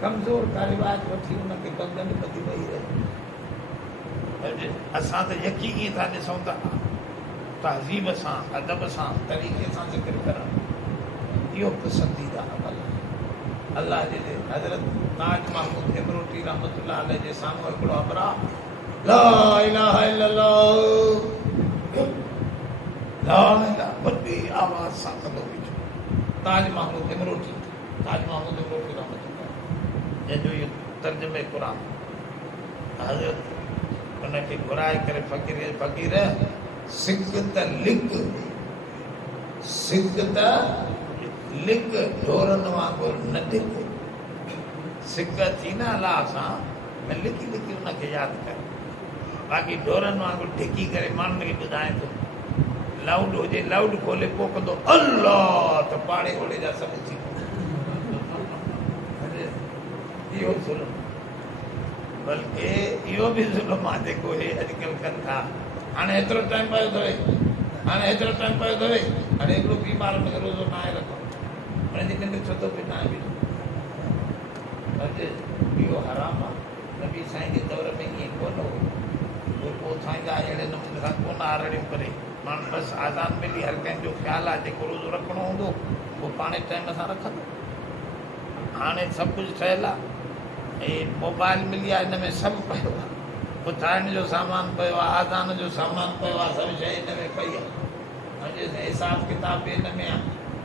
कमज़ोर का रिवाज वठी हुनखे गंगनि ॿधी वही रहे। असां त यकीनी था ॾिसूं था तहज़ीब सां, अदब सां, तरीक़े सां ज़िक्र करणु इहो पसंदीदा अमल आहे। अलाह जे हज़रत ताज महमूद इमरोटी रहमतुल्लाह अलैह जे साम्हूं हिकिड़ो अमरा ला इलाहा इल्लल्लाह ला इलाहा वॾी आवाज़ सां कंदो बीठो। ताज महमूद इमरोटी रहमतुल्लाह जंहिंजो इहो तर्जुमे क़ुर हज़रत उनखे घुराए करे फ़क़ीर सिक त लिक ढोरनि वांगुरु न ढिक। सिक थी न अलाह सां लिकी लिकी उनखे यादि कर। बाक़ी ढोरनि वांगुरु ढिकी करे माण्हुनि खे ॿुधाए थो। लाउड हुजे लाउड खोले पोइ कंदो अल्लाह त पाड़े ओड़े जा सभु थी इहो ज़ुल्म। बल्कि इहो बि ज़ुल्म आहे जेको हे अॼुकल्ह कनि था। हाणे हेतिरो टाइम पियो अथव, हाणे हिकिड़ो बीमार हुनखे रोज़ो न आहे रखो, हुनजी निंड छो थो पिए न आहे इहो हराम आहे। नबी साईं जे दौर में ईअं कोन हो। उहे पोइ ठाहींदा अहिड़े नमूने सां कोन आरड़ियूं करे। माण्हू बसि आज़ान मिली हर कंहिंजो ख़्यालु आहे जेको रोज़ो रखिणो हूंदो उहो पाणे टाइम सां रखंदो। हाणे सभु कुझु ठहियलु आहे ऐं मोबाइल मिली आहे, हिन में सभु पियो आहे। उथाइण जो सामान पियो आहे, आज़ान जो सामान पियो आहे, सभु शइ हिन में पई आहे। हिसाब किताब बि हिन में आहे।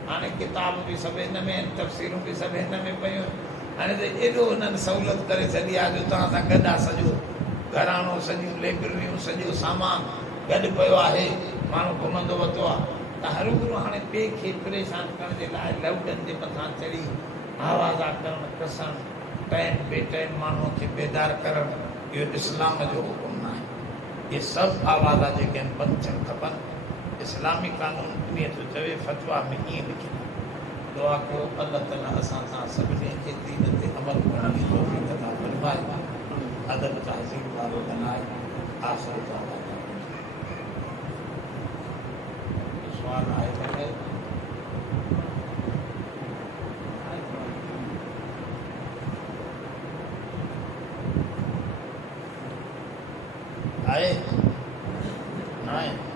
हाणे किताब बि सभु हिन में आहिनि, तफ़सीरूं बि सभु हिन में पियूं आहिनि। हाणे त एॾो हुननि सहूलियत करे छॾी आहे जो तव्हां सां गॾु आहे सॼो घराणो, सॼियूं लेबरियूं, सॼो सामान गॾु पियो आहे। माण्हू घुमंदो वरितो आहे त हरूभरू हाणे ॿिए खे परेशान करण जे लाइ लाउडनि जे मथां चढ़ी आवाज़ा करणु, कसणु, टाइम बे टाइम माण्हूअ खे बेदार करणु, इहो इस्लाम जो हुकुम न आहे। इहे सभु आवाज़ा जेके आहिनि बंदि थियणु खपनि। इस्लामी कानून इन थो चवे, फतवा में ईअं लिखियलु आहे। दुआ कयो अल्लाह ताला असां सां सभिनी खे दीन ते अमल करण जी तौफ़ीक़ अता फरमाए। अदब तहज़ीब वारो बनाए। आख़िर दअवाना सुवाल आहे कॾहिं आहे? नाहे?